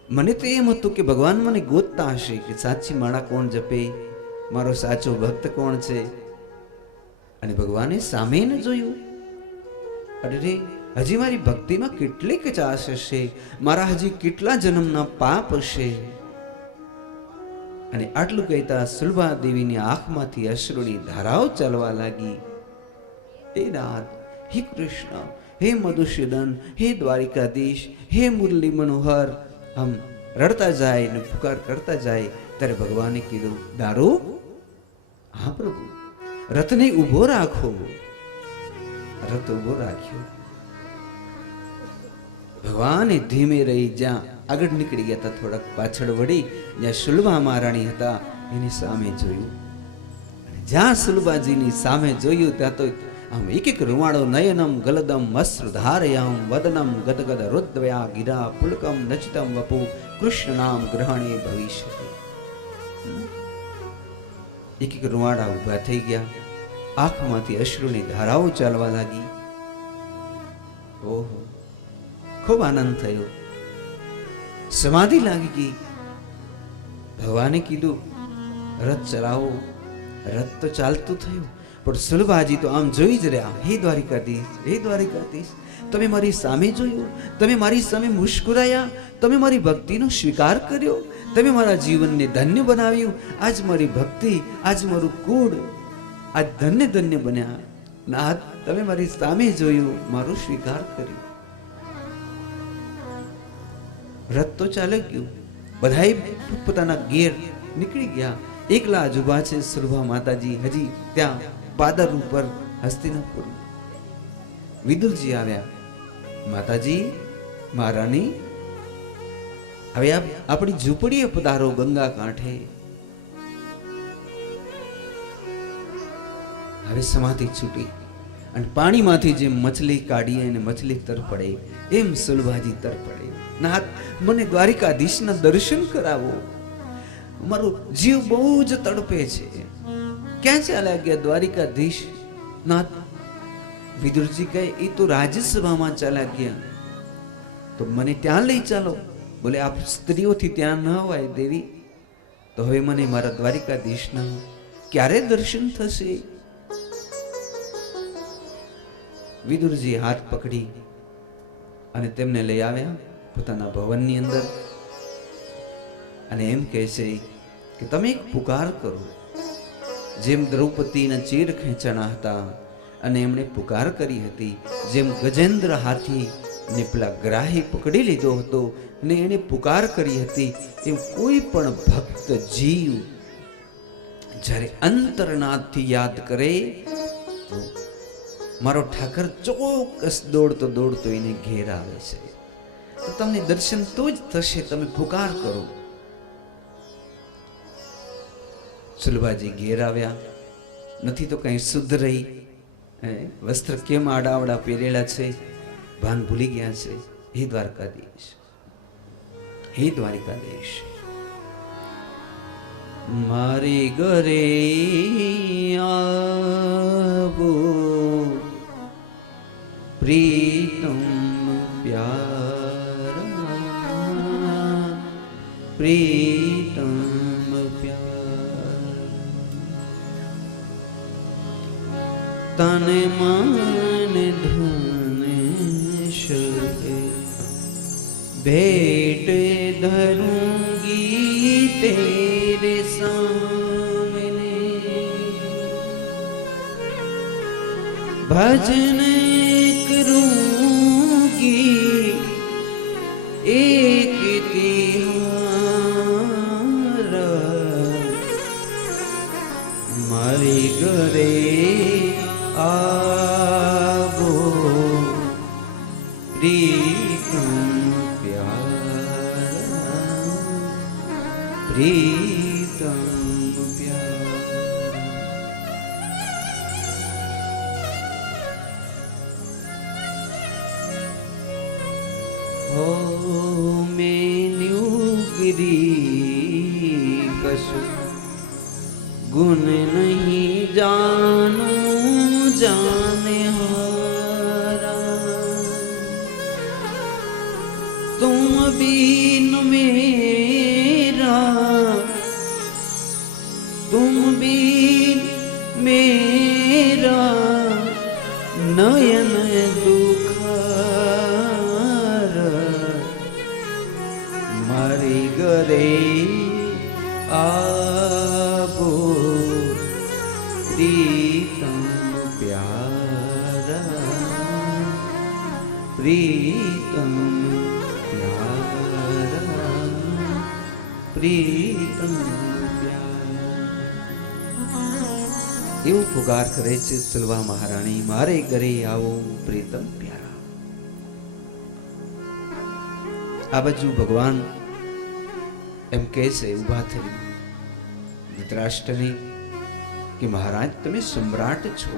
મને તો એમ હતું કે ભગવાન મને ગોતતા હશે કે સાચી માળા કોણ જપે, મારો સાચો ભક્ત કોણ છે. અને ભગવાને સામે ન જોયું. અરે રે, હજી મારી ભક્તિમાં કેટલી કચાશ હશે, મારા હજી કેટલા જન્મના પાપ હશે. અને આટલું કહેતા સુલભા દેવીની આંખમાંથી અશ્રુની ધારાઓ ચાલવા લાગી. હે નાથ, હે કૃષ્ણ, હે મધુસૂદન, હે દ્વારિકાધીશ, હે મુરલી મનોહર. આમ રડતા જાય ને પુકાર કરતા જાય ત્યારે ભગવાને કીધું, દારૂ, હા પ્રભુ, રથને ઊભો રાખો. રથ ઊભો રાખ્યો. ભગવાને ધીમે રહી જ્યાં આગળ નીકળી ગયા હતા થોડાક પાછળ વળી જ્યાં સુલભા મહારાણી હતા એની સામે જોયું. જ્યાં સુલભાજીની સામે જોયું ત્યાં તો આમ એક એક રૂવાડો નયનમ ગલદમ વસ્ત્રધારયામ વદનમ ગદગદ રુદ્રયા ગિરા પુલકમ નચિતમ વપુ કૃષ્ણ નામ ગ્રહણે ભવિષ્ય. એક એક રૂવાડા ઊભા થઈ ગયા. આંખમાંથી અશ્રુની ધારાઓ ચાલવા લાગી. ઓહો, ખૂબ આનંદ થયો, સમાધિ લાગી ગઈ. ભગવાને કીધું રથ ચલાવો. રથ તો ચાલતું થયું પણ સુલભાજી તો આમ જોઈ જ રહ્યા. હે દ્વારિકાધીશ, હે દ્વારિકાધીશ, તમે મારી સામે જોયું, તમે મારી સામે મુસ્કુરાયા, તમે મારી ભક્તિનો સ્વીકાર કર્યો, તમે મારા જીવનને ધન્ય બનાવ્યું. આજ મારી ભક્તિ, આજ મારું કુળ આજ ધન્ય ધન્ય બન્યા. નાથ, તમે મારી સામે જોયું, મારો સ્વીકાર કર્યો. રથ તો ચાલે ગયું, બધાએ પોતાના ઘેર નીકળી ગયા. એકલા જ ઊભા છે સુરભા માતાજી હજી ત્યાં પાદર ઉપર હસ્તિનાપુર. વિદુરજી આવ્યા. માતાજી, મહારાણી, હવે આપ આપણી ઝૂંપડીએ પધારો, ગંગા કાંઠે. હવે સમાધિ છૂટી અને પાણીમાંથી જેમ મછલી કાઢીએ અને મછલી તર પડે એમ સુલભાજી તર પડે. નાથ, મને દ્વારિકાધીશના દર્શન કરાવો, મારો જીવ બહુ જ તડપે છે. ક્યાં ચાલ્યા ગયા દ્વારિકાધીશ? નાથ, વિદુરજી કહે, એ તો રાજ્યસભામાં ચાલ્યા ગયા. તો મને ત્યાં લઈ ચાલો. બોલે, આપ સ્ત્રીઓથી ત્યાં ન હોય દેવી, તો હવે મને મારા દ્વારિકાધીશના ક્યારે દર્શન થશે? વિદુરજી હાથ પકડી અને તેમને લઈ આવ્યા પોતાના ભવનની અંદર અને એમ કહે છે કે તમે એક પુકાર કરો. જેમ દ્રૌપદીના ચીર ખેંચાણા હતા અને એમણે પુકાર કરી હતી, જેમ ગજેન્દ્ર હાથી ને પેલા ગ્રાહી પકડી લીધો હતો અને એને પુકાર કરી હતી, એમ કોઈ પણ ભક્ત જીવ જ્યારે અંતરનાથથી યાદ કરે તો મારો ઠાકર ચોક્કસ દોડતો દોડતો એને ઘેર આવે છે. તો તમને દર્શન તો જ થશે, તમે પુકાર કરો. સુલભાજી ઘેર આવ્યા. નથી તો કઈ શુદ્ધ રહી, વસ્ત્ર કેમ આડાવડા પહેરેલા છે, ભાન ભૂલી ગયા છે. હે દ્વારકાધીશ, હે દ્વારિકાધીશ, મારી ઘરે આવો પ્રીતમ પ્યારા, પ્રીતમ પ્યારા, તને મન ધન શકે भेंट धरूंगी तेरे सामने, भजन करूंगी एक तिहारा, मारी घरे आवो प्रीतम प्रीतम प्यारा। हो मैन्यू गिरी कछु गुण नहीं जानू जाने हारा, तुम बीन मेरा, तुम बीन मेरा नयन दुखार, मारी घरे आवो प्रीतम प्यारा, प्रीतम प्यारा, प्रीतम એવું પુકાર કરે છે સુલભા મહારાણી, મારે ઘરે આવો પ્રીતમ પ્યારા. આ બાજુ ભગવાન એમ કહે છે ઊભા થઈ ધૃતરાષ્ટ્રને કે મહારાજ તમે સમ્રાટ છો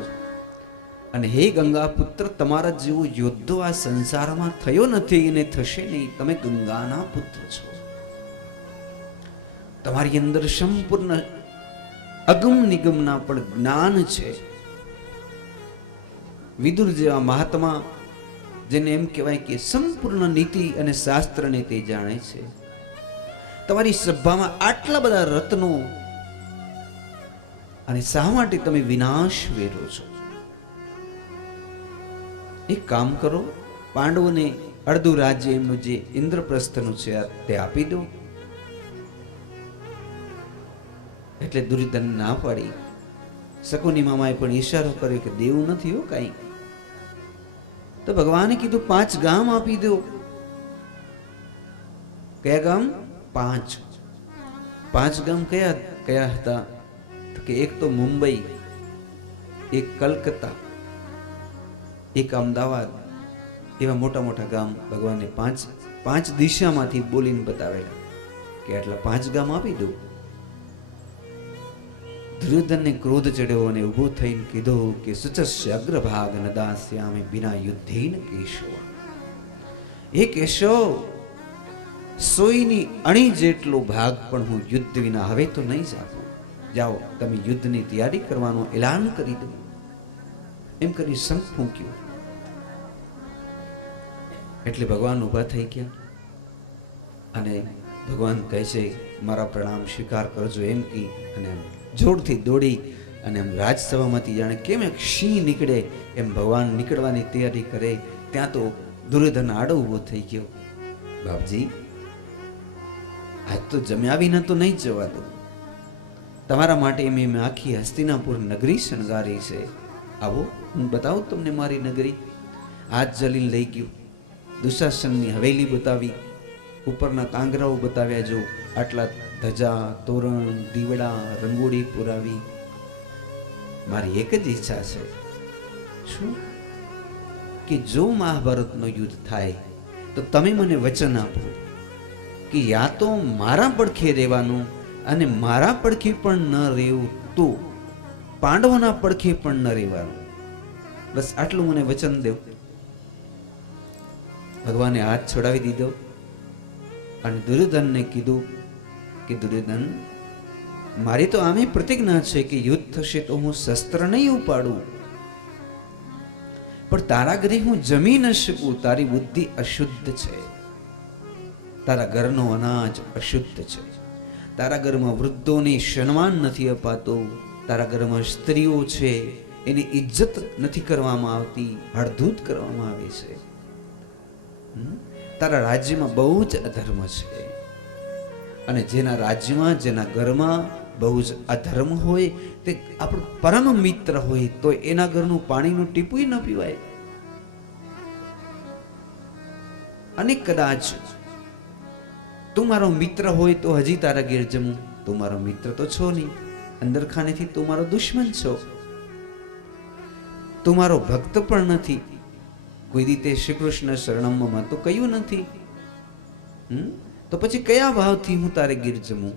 અને હે ગંગા પુત્ર તમારા જેવો યોદ્ધો આ સંસારમાં થયો નથી અને થશે નહીં. તમે ગંગાના પુત્ર છો, તમારી અંદર સંપૂર્ણ અગમ નિગમના પણ જ્ઞાન છે. વિદુર જેવા મહાત્મા જેને એમ કહેવાય કે સંપૂર્ણ નીતિ અને શાસ્ત્રને તે જાણે છે. તમારી સભામાં આટલા બધા રત્નો અને શા માટે તમે વિનાશ વેરો છો? એક કામ કરો, પાંડવોને અડધું રાજ્ય એમનું જે ઇન્દ્રપ્રસ્થનું છે તે આપી દો. એટલે દુર્યોધન ના પાડી. શકુની મામાએ પણ ઈશારો કર્યો કે દેવું નથી હો કાંઈ. તો ભગવાને કીધું 5 ગામ આપી દો. કયા ગામ? 5. 5 ગામ કયા કયા હતા? તો કે એક તો મુંબઈ, એક કલકત્તા, એક અમદાવાદ, એવા મોટા મોટા ગામ ભગવાને 5 દિશામાંથી બોલીને બતાવેલા કે આટલા 5 ગામ આપી દો. દુર્યોધનને ક્રોધ ચડ્યો અને ઊભો થઈને કીધું કે સુચસ્ય અગ્રભાગ ન દાસ્યામિ બિના યુદ્ધેન કેશવ. એ કેશવ, સોયની અણી જેટલો ભાગ પણ હું યુદ્ધ વિના હવે તો નહીં જ આપું. જાઓ તમે યુદ્ધની તૈયારી કરવાનું એલાન કરી દો. એમ કરી શંખ ફૂંક્યો. એટલે ભગવાન ઊભા થઈ ગયા અને ભગવાન કહે છે મારા પ્રણામ સ્વીકાર કરજો એમ કી અને જોરથી દોડી અને એમ રાજસભામાંથી જાણે કેમ એક સિંહ નીકળે એમ ભગવાન નીકળવાની તૈયારી કરે. ત્યાં તો દુર્યોધન આડો ઊભો થઈ ગયો. બાપજી, આજ તો જમ્યા વિના તો નહીં જવા દો. તમારા માટે મેં આખી હસ્તિનાપુર નગરી શણગારી છે. આવો હું બતાવું તમને મારી નગરી. હાથ જલીને લઈ ગયું. દુશાસનની હવેલી બતાવી, ઉપરના કાંગરાઓ બતાવ્યા. જો આટલા ધજા, તોરણ, દીવડા, રંગોળી પુરાવી. મારી એક જ ઈચ્છા છે. શું? કે જો મહાભારતનો યુદ્ધ થાય તો તમે મને વચન આપો કે યા તો મારા પડખે રહેવાનું અને મારા પડખે પણ ન રહેવું તો પાંડવોના પડખે પણ ન રહેવાનું. બસ આટલું મને વચન દેવ. ભગવાને હાથ છોડાવી દીધો અને દુર્યોધનને કીધું કે દુર્યોધન, મારી તો આમે પ્રતિજ્ઞા છે કે યુદ્ધ થશે તો હું શસ્ત્ર નહીં ઉપાડું, પણ તારા ઘરે હું જમી ન શકું. તારી બુદ્ધિ અશુદ્ધ છે, તારા ઘરનો અનાજ અશુદ્ધ છે, તારા ઘરમાં વૃદ્ધોને સન્માન નથી અપાતો, તારા ઘરમાં સ્ત્રીઓ છે એની ઇજ્જત નથી કરવામાં આવતી, હળધૂત કરવામાં આવે છે. તારા રાજ્યમાં બહુ જ અધર્મ છે અને જેના રાજ્યમાં જેના ઘરમાં બહુ જ અધર્મ હોય તે આપણો પરમ મિત્ર હોય તો એના ઘરનું પાણીનું ટીપું ન પીવાય. અને કદાચ તું મારો મિત્ર હોય તો હજી તારા ઘેર જમું. તું મારો મિત્ર તો છો નહીં, અંદર ખાનેથી તું મારો દુશ્મન છો. તું મારો ભક્ત પણ નથી. કોઈ રીતે શ્રી કૃષ્ણ શરણમમાં તો કયું નથી. તો પછી કયા ભાવથી હું તારે ગીર જમું?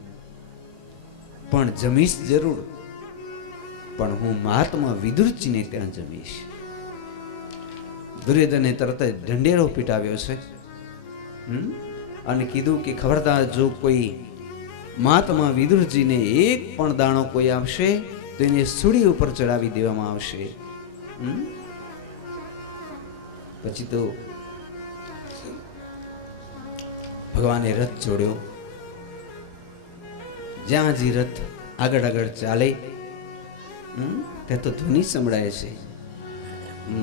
પણ જમીશ જરૂર, પણ હું મહાત્મા વિદુરજીને ત્યાં જમીશ. દુર્યોધને તરત જ ઢંઢેરો પીટાવ્યો છે અને કીધું કે ખબરદાર જો કોઈ મહાત્મા વિદુરજીને એક પણ દાણો કોઈ આપશે તો એને સૂળી ઉપર ચડાવી દેવામાં આવશે. પછી તો ભગવાને રથ જોડ્યો. જ્યાં હજી રથ આગળ આગળ ચાલે ત્યાં તો ધ્વનિ સંભળાય છે,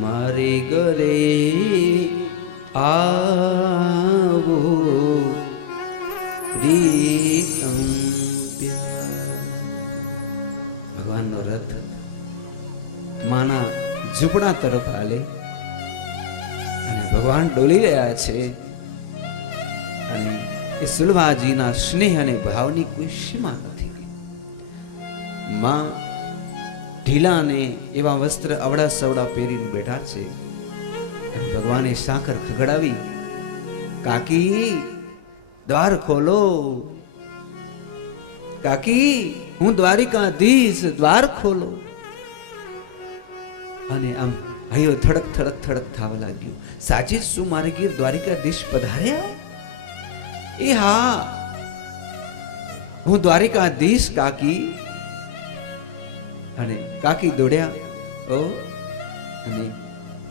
મારે ઘરે આવો પ્રીતમ પ્યાર. ભગવાનનો રથ માના ઝૂંપડા તરફ હાલે અને ભગવાન ડોલી રહ્યા છે અને એ સુલભાજીના સ્નેહ અને ભાવની કોઈ સીમા નથી. માં ઢીલા ને એવા વસ્ત્ર અવડા સવડા પહેરીને બેઠા છે. ભગવાને સાકર ખગડાવી, કાકી દ્વાર ખોલો, કાકી હું દ્વારિકાધીશ, દ્વાર ખોલો. અને આમ હૈયો થડક થડક થડક થવા લાગ્યું. સાચે શું મારે ઘેર દ્વારિકાધીશ પધાર્યા? એ હા, હું દ્વારિકાધીશ કાકી. અને કાકી દોડ્યા. ઓ અને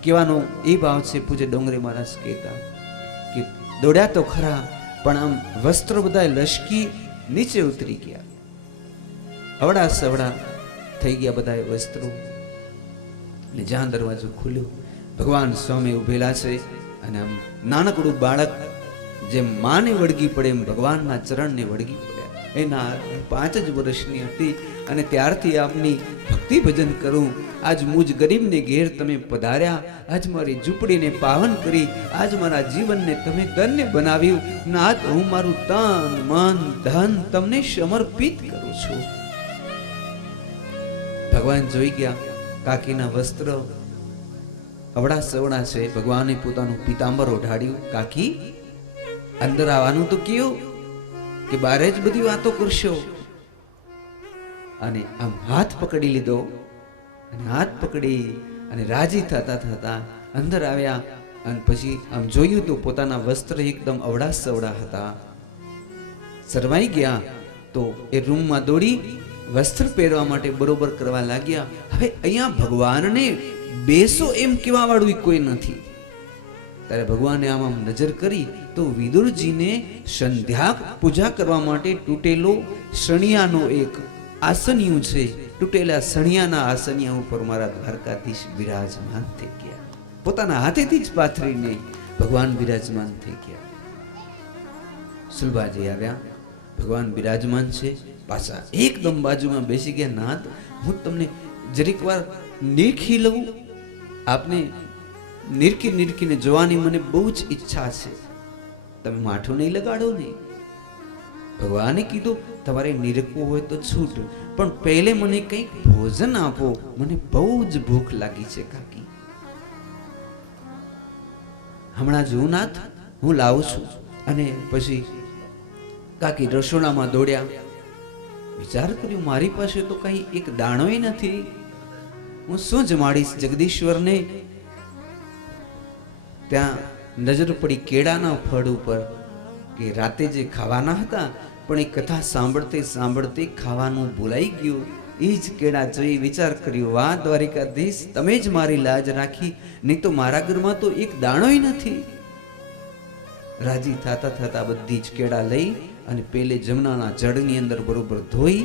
કહેવાનો એ ભાવ છે, પૂજ્ય ડોંગરે મહારાજ કહેતા કે દોડ્યા તો ખરા પણ આમ વસ્ત્રો બધા લશ્કી નીચે ઉતરી ગયા, અવડા સવડા થઈ ગયા બધા વસ્ત્રો. જ્યાં દરવાજો ખુલ્યો ભગવાન સ્વામી ઉભેલા છે. અને આમ નાનકડું બાળક જેમ માને વળગી પડે એમ ભગવાનના ચરણને વળગી પડ્યા. એના 5 જ વર્ષની હતી અને ત્યારથી આપની ભક્તિ ભજન કરું. આજ મુજ ગરીબને ઘેર તમે પધાર્યા, આજ મારી ઝૂંપડીને પાવન કરી, આજ મારા જીવનને તમે ધન્ય બનાવ્યું. નાથ, હું મારું તન મન ધન તમને સમર્પિત કરું છું. ભગવાન જોઈ ગયા કાકીના વસ્ત્ર અવડા સવડા છે. ભગવાને પોતાનું પીતાંબર ઓઢાડ્યું. કાકી, અંદર આવવાનું તો કયો કે બારે જ બધી વાતો કરશો? અને આમ હાથ પકડી લીધો અને હાથ પકડી અને રાજી થતા થતા અંદર આવ્યા. અને પછી આમ જોયું તો પોતાના વસ્ત્ર એકદમ અવડા સવડા હતા. શરમાઈ ગયા તો એ રૂમમાં દોડી વસ્ત્ર પહેરવા માટે બરોબર કરવા લાગ્યા. હવે અહીંયા ભગવાનને બેસો એમ કહેવા વાળું કોઈ નથી. ત્યારે ભગવાને આમ આમ નજર કરી તો વિદુરજીને સંધ્યા પૂજા કરવા માટે તૂટેલો સણિયાનો એક આસનિયું છે. તૂટેલા સણિયાના આસનિયા ઉપર મારા દ્વારકાધીશ બિરાજમાન થઈ ગયા. પોતાના હાથેથી જ પાથરીને ભગવાન બિરાજમાન થઈ ગયા. સુલભાજી આવ્યા, ભગવાન બિરાજમાન છે. પાછા એકદમ બાજુમાં બેસી ગયા. નાથ, હું તમને જરીક વાર નિરખી લઉં. આપને નિરખીને જોવાની મને બહુ જ ઈચ્છા છે. તમે માઠું નહીં લગાડો ને. ભગવાને કીધું તમારે નિરખવું હોય તો છૂટ, પણ પહેલે મને કંઈક ભોજન આપો, મને બહુ જ ભૂખ લાગી છે કાકી. હમણાં જો નાથ, હું લાવું છું. અને પછી કાકી રસોડામાં દોડ્યા. વિચાર કર્યો, મારી પાસે તો કઈ એક દાણોય નથી, હું શું જમાડીશ જગદીશ્વરને? ત્યાં નજર પડી કેળાના ફળ ઉપર કે રાતે જે ખાવાના હતા, પણ એ કથા સાંભળતે સાંભળતે ખાવાનું ભૂલાઈ ગયું. એ જ કેળા જોઈ વિચાર કર્યો, વાહ દ્વારિકાધીશ, તમે જ મારી લાજ રાખી, નહીં તો મારા ઘરમાં તો એક દાણોય નથી. રાજી થતા થતા બધી જ કેળા લઈ અને પેલે જમનાના જળની અંદર બરોબર ધોઈ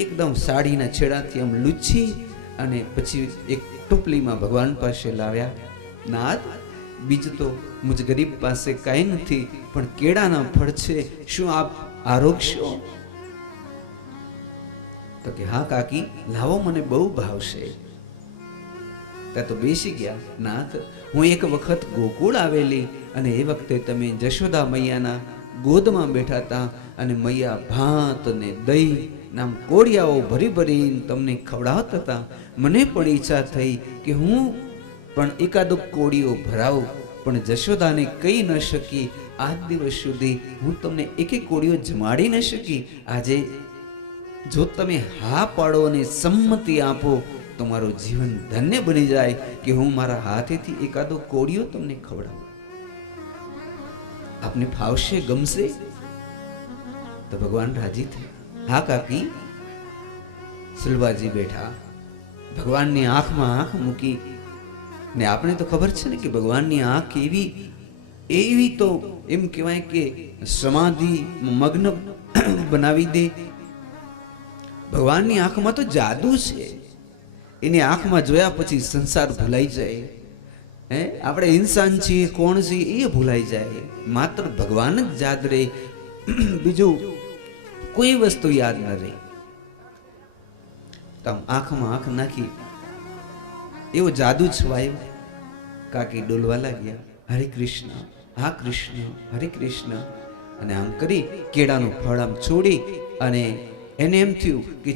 એકદમ સાડીના છેડાથી આમ લૂછી અને પછી એક ટોપલીમાં ભગવાન પાસે લાવ્યા. નાથ, બીજું તો મુજ ગરીબ પાસે કાંઈ નથી, પણ કેળાના ફળ છે, શું આપ આરોગશો? તો કે હા કાકી, લાવો, મને બહુ ભાવશે. ત્યાં તો બેસી ગયા. નાથ, હું એક વખત ગોકુળ આવેલી અને એ વખતે તમે જશોદા મૈયાના ગોદમાં બેઠા હતા અને મૈયા ભાત ને દહીં નામ કોળિયાઓ ભરી ભરીને તમને ખવડાવતા હતા. મને પણ ઈચ્છા થઈ કે હું પણ એકાદો કોળીઓ ભરાવું, પણ જશોદાને કહી ન શકી. આજ દિવસ સુધી હું તમને એક કોળીઓ જમાડી ન શકી. આજે જો તમે હા પાડો અને સંમતિ આપો તો મારું જીવન ધન્ય બની જાય કે હું મારા હાથેથી એકાદો કોળીઓ તમને ખવડાવું. આપને ફાવશે, ગમશે? તો ભગવાન રાજી થયા. હા કાકી. સુલભાજી બેઠા, ભગવાનની આંખમાં આંખ મૂકી. ને આપણે તો ખબર છે ને કે ભગવાનની આંખ એવી તો એમ કહેવાય કે સમાધિ મગ્ન બનાવી દે. ભગવાનની આંખમાં તો જાદુ છે. એની આંખમાં જોયા પછી સંસાર ભૂલાઈ જાય. આપણે ઇન્સાન છીએ, કોણ છીએ એ ભૂલાઈ જાય. માત્ર ભગવાન જ યાદ રહે, બીજું કોઈ વસ્તુ યાદ ન રહે. તો આંખમાં આંખ નાખી એવો જાદુ છવાયો. કાકી ડોલવા લાગ્યા. હરે કૃષ્ણ, હા કૃષ્ણ, હરે કૃષ્ણ. અને આમ કરી કેળાનું ફળ આમ છોડી અને એને એમ થયું કે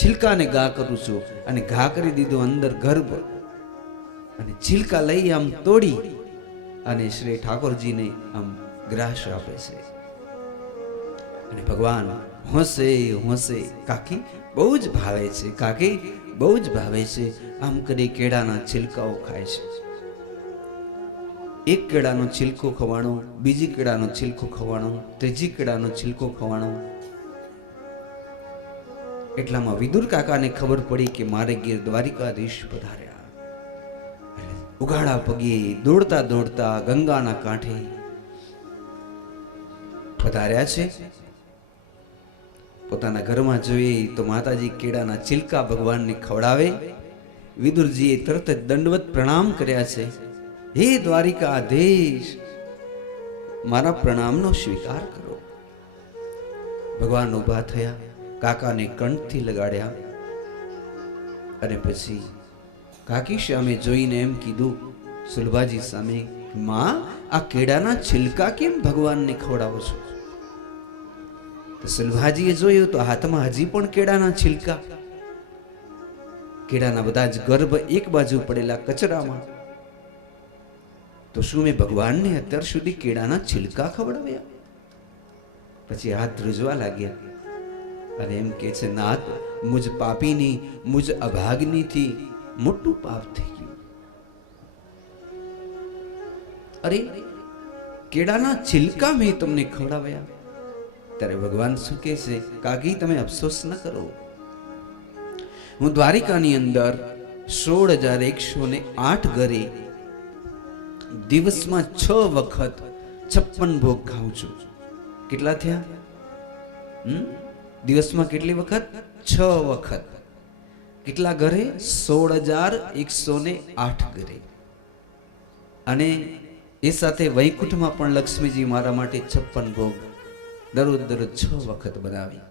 છિલકાને ઘા કરું છું, અને ઘા કરી દીધું અંદર ગર્ભ. અને છિલકા લઈ આમ તોડી અને શ્રી ઠાકોરજીને આમ ગ્રાસ આપે છે. અને ભગવાન હોંશે હોંશે. કાકી બહુ જ ભાવે છે, કાકી બહુ જ ભાવે છે. આમ કરી કેળાના છિલકાઓ ખાય છે. એક કેળાનો છિલકો ખવાણો, બીજી કેળાનો છિલકો ખવાણો, ત્રીજી કેળાનો છિલકો ખવાણો. એટલામાં વિદુર કાકાને ખબર પડી કે મારે ગીર દ્વારિકાધીશ પધાર્યા. ઉઘાડા પગે દોડતા દોડતા ગંગાના કાંઠે પધાર્યા છે. પોતાના ઘરમાં જોઈએ તો માતાજી કેળાના છિલકા ભગવાનને ખવડાવે. વિદુરજીએ તરત જ દંડવત પ્રણામ કર્યા છે. હે દ્વારિકાધીશ, મારા પ્રણામનો સ્વીકાર કરો. ભગવાન ઊભા થયા, કાકાને કંઠથી લગાડ્યા અને પછી કાકી સામે જોઈને એમ કીધું, સુલભાજી સામે, માં આ કેળાના છિલકા કેમ ભગવાનને ખવડાવો છો? તો સુલભાજીએ જોયું તો હાથમાં હજી પણ કેળાના છિલકા, કેળાના બધા જ ગર્ભ એક બાજુ પડેલા કચરામાં. તો શું મેં ભગવાનને અત્યાર સુધી કેળાના છિલકા ખવડાવ્યા? પછી હાથ ધ્રુજવા લાગ્યા અને એમ કે છે, નાથ, મુજ પાપીની, મુજ અભાગનીથી મોટું પાપ થઈ ગયું. અરે, કેળાના છિલકા મેં તમને ખવડાવ્યા. ત્યારે ભગવાન શું કહે છે, કાકી તમે અફસોસ ન કરો. હું દ્વારિકાની અંદર 16,108 ઘરે દિવસમાં 6 વખત 56 ભોગ ખાઉં છું. કેટલા થયા? દિવસમાં કેટલી વખત? 6 વખત. કેટલા ઘરે? 16,108 ઘરે. અને એ સાથે વૈકુંઠમાં પણ લક્ષ્મીજી મારા માટે 56 ભોગ દરરોજ 6 વખત બનાવી.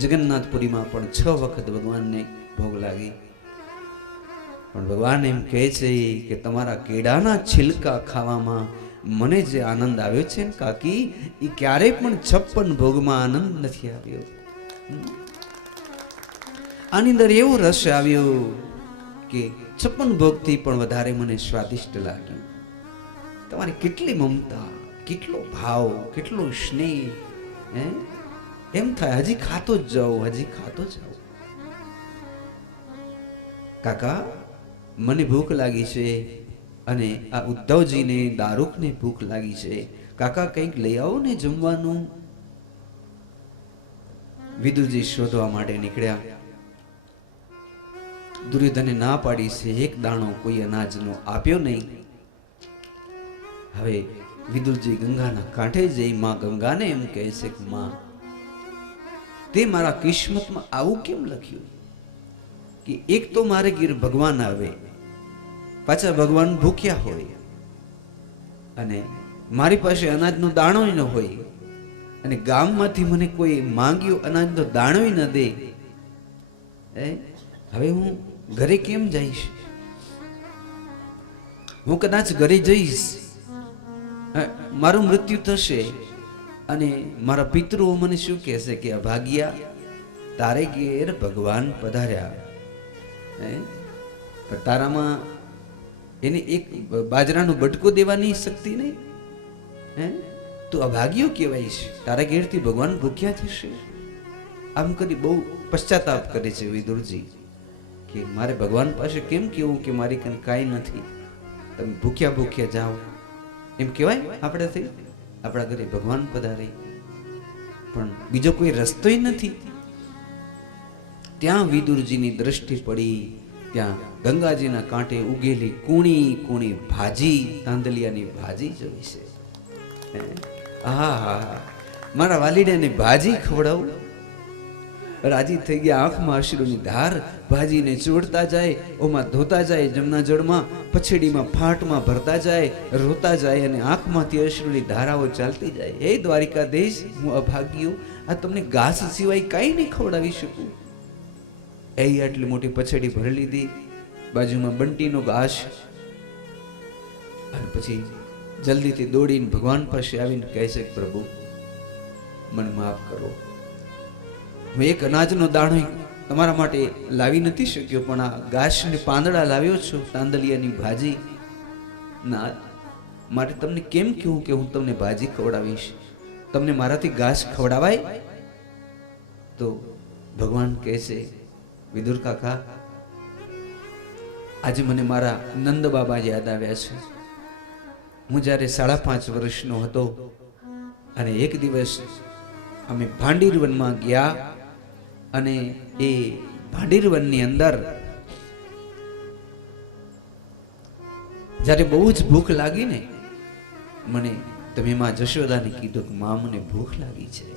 જગન્નાથપુરીમાં પણ 6 વખત ભગવાનને ભોગ લાગી. પણ ભગવાન એમ કહે છે કે તમારા કેળાના છિલકા ખાવામાં મને જે આનંદ આવ્યો છે ને કાકી, એ ક્યારેય પણ 56 ભોગમાં આનંદ નથી આવ્યો. આની અંદર એવો રસ આવ્યો કે 56 ભોગથી પણ વધારે મને સ્વાદિષ્ટ લાગ્યું. તમારી કેટલી મમતા, કેટલો ભાવ, કેટલો સ્નેહ. એમ થાય હજી ખાતો જ જાઓ, હજી ખાતો જ જાઓ. કાકા, મને ભૂખ લાગી છે અને આ ઉદ્ધવજીને, દારૂકને ભૂખ લાગી છે. કાકા, કંઈક લઈ આવો ને જમવાનું. વિદુરજી શોધવા માટે નીકળ્યા. દુર્યોધને ના પાડી છે, એક દાણો કોઈ અનાજનો આપ્યો નહીં. હવે વિદુરજી ગંગાના કાંઠે જઈ માં ગંગાને એમ કહે છે કે માં, તે મારા કિસ્મતમાં આવું કેમ લખ્યું કે એક તો મારે ગીર ભગવાન આવે, પાછા ભગવાન ભૂખ્યા હોય, અને મારી પાસે અનાજનો દાણો ન હોય, અને ગામમાંથી મને કોઈ માંગ્યો અનાજનો દાણો ન દે. હવે હું ઘરે કેમ જઈશ? હું કદાચ ઘરે જઈશ, મારું મૃત્યુ થશે અને મારા પિતૃઓ મને શું કહેશે કે અભાગ્યા, તારે ઘેર ભગવાન પધાર્યા, પણ તારામાં એને એક બાજરાનો બટકો દેવાની શક્તિ નહીં. તું અભાગ્યો કહેવાઈશ, તારા ઘેરથી ભગવાન ભૂખ્યા થશે. આમ કરી બહુ પશ્ચાતાપ કરે છે વિદુરજી કે મારે ભગવાન પાસે કેમ કહેવું કે મારી કન કાંઈ નથી, તમે ભૂખ્યા ભૂખ્યા જાઓ. એમ કહેવાય આપણાથી? આપણા ઘરે ભગવાન પધારે પણ બીજો કોઈ રસ્તો નથી. ત્યાં વિદુરજીની દ્રષ્ટિ પડી, ત્યાં ગંગાજીના કાંઠે ઉગેલી કૂણી કૂણી ભાજી, તાંદલિયાની ભાજી જોઈ છે. આહા, મારા વાલીડાને ભાજી ખવડાવું. રાજી થઈ ગયા, આંખમાં અશ્રુની ધાર. ભાજીને ચોડતા જાય, ઓમાં ધોતા જાય, જમના જળમાં, પછેડીમાં, ફાંટમાં ભરતા જાય, રોતા જાય, અને આંખમાંથી અશ્રુની ધારાઓ ચાલતી જાય. હે દ્વારિકાધીશ, હું અભાગ્યો, આ તમને ઘાસ સિવાય કાંઈ નહીં ખવડાવી શકું. આટલી મોટી પછેડી ભરી લીધી, બાજુમાં બંટીનો ઘાસ, અને પછી જલ્દીથી દોડીને ભગવાન પાસે આવીને કહે છે, પ્રભુ મને માફ કરો, હું એક અનાજનો દાણો તમારા માટે લાવી નથી શક્યો, પણ આ ઘાસ ને પાંદડા લાવ્યો છું, તાંદલિયાની ભાજી. ના, મારે તમને કેમ કહું કે હું તમને ભાજી ખવડાવીશ? તમને મારાથી ઘાસ ખવડાવાય? તો ભગવાન કહે છે, વિદુર કાકા, આજે મને મારા નંદ બાબા યાદ આવ્યા છે. હું જ્યારે 5.5 વર્ષનો હતો અને એક દિવસ અમે ભાંડીર વનમાં ગયા, અને એ ભાંડીર વનની અંદર જ્યારે બહુ જ ભૂખ લાગી ને, મને તમે માં જશોદાને કીધું કે માં મને ભૂખ લાગી છે.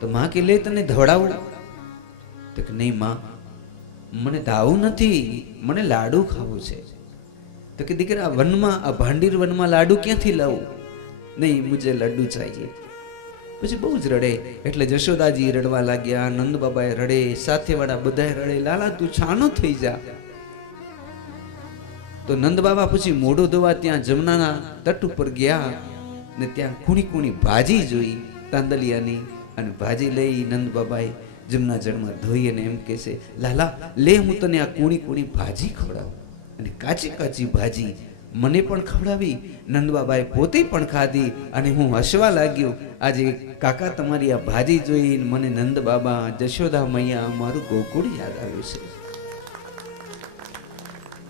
તો માં કે લે તને ધવડાવું? તો કે નહીં માં, મને ધાવું નથી, મને લાડુ ખાવું છે. તો કે દીકરા વનમાં, આ ભાંડીર વનમાં લાડુ ક્યાંથી લાવું? નહીં, મુજે લડ્ડુ ચાહીએ. પછી બહુ જ રડે. એટલે જશોદાજી રડવા લાગ્યા, નંદ બાબાએ રડે, સાથે વાળા બધાએ રડે. લાલા તું છાનો થઈ જા. તો નંદ બાબા પછી મોઢું ધોવા ત્યાં જમનાના તટ ઉપર ગયા ને ત્યાં કુણી કુણી ભાજી જોઈ તાંદલિયાની, અને ભાજી લઈ નંદ બાબાએ જમના જળમાં ધોઈ અને એમ કહે છે, લાલા લે હું તને આ કુણી કુણી ભાજી ખવડાવું. અને કાચી કાચી ભાજી મને પણ ખવડાવી, નંદ બાબાએ પોતે પણ ખાધી. અને હું હસવા લાગ્યો, આજે કાકા તમારી આ ભાજી જોઈને મને નંદ બાબા, જશોદા મૈયા, મારું ગોકુળ યાદ આવ્યું છે.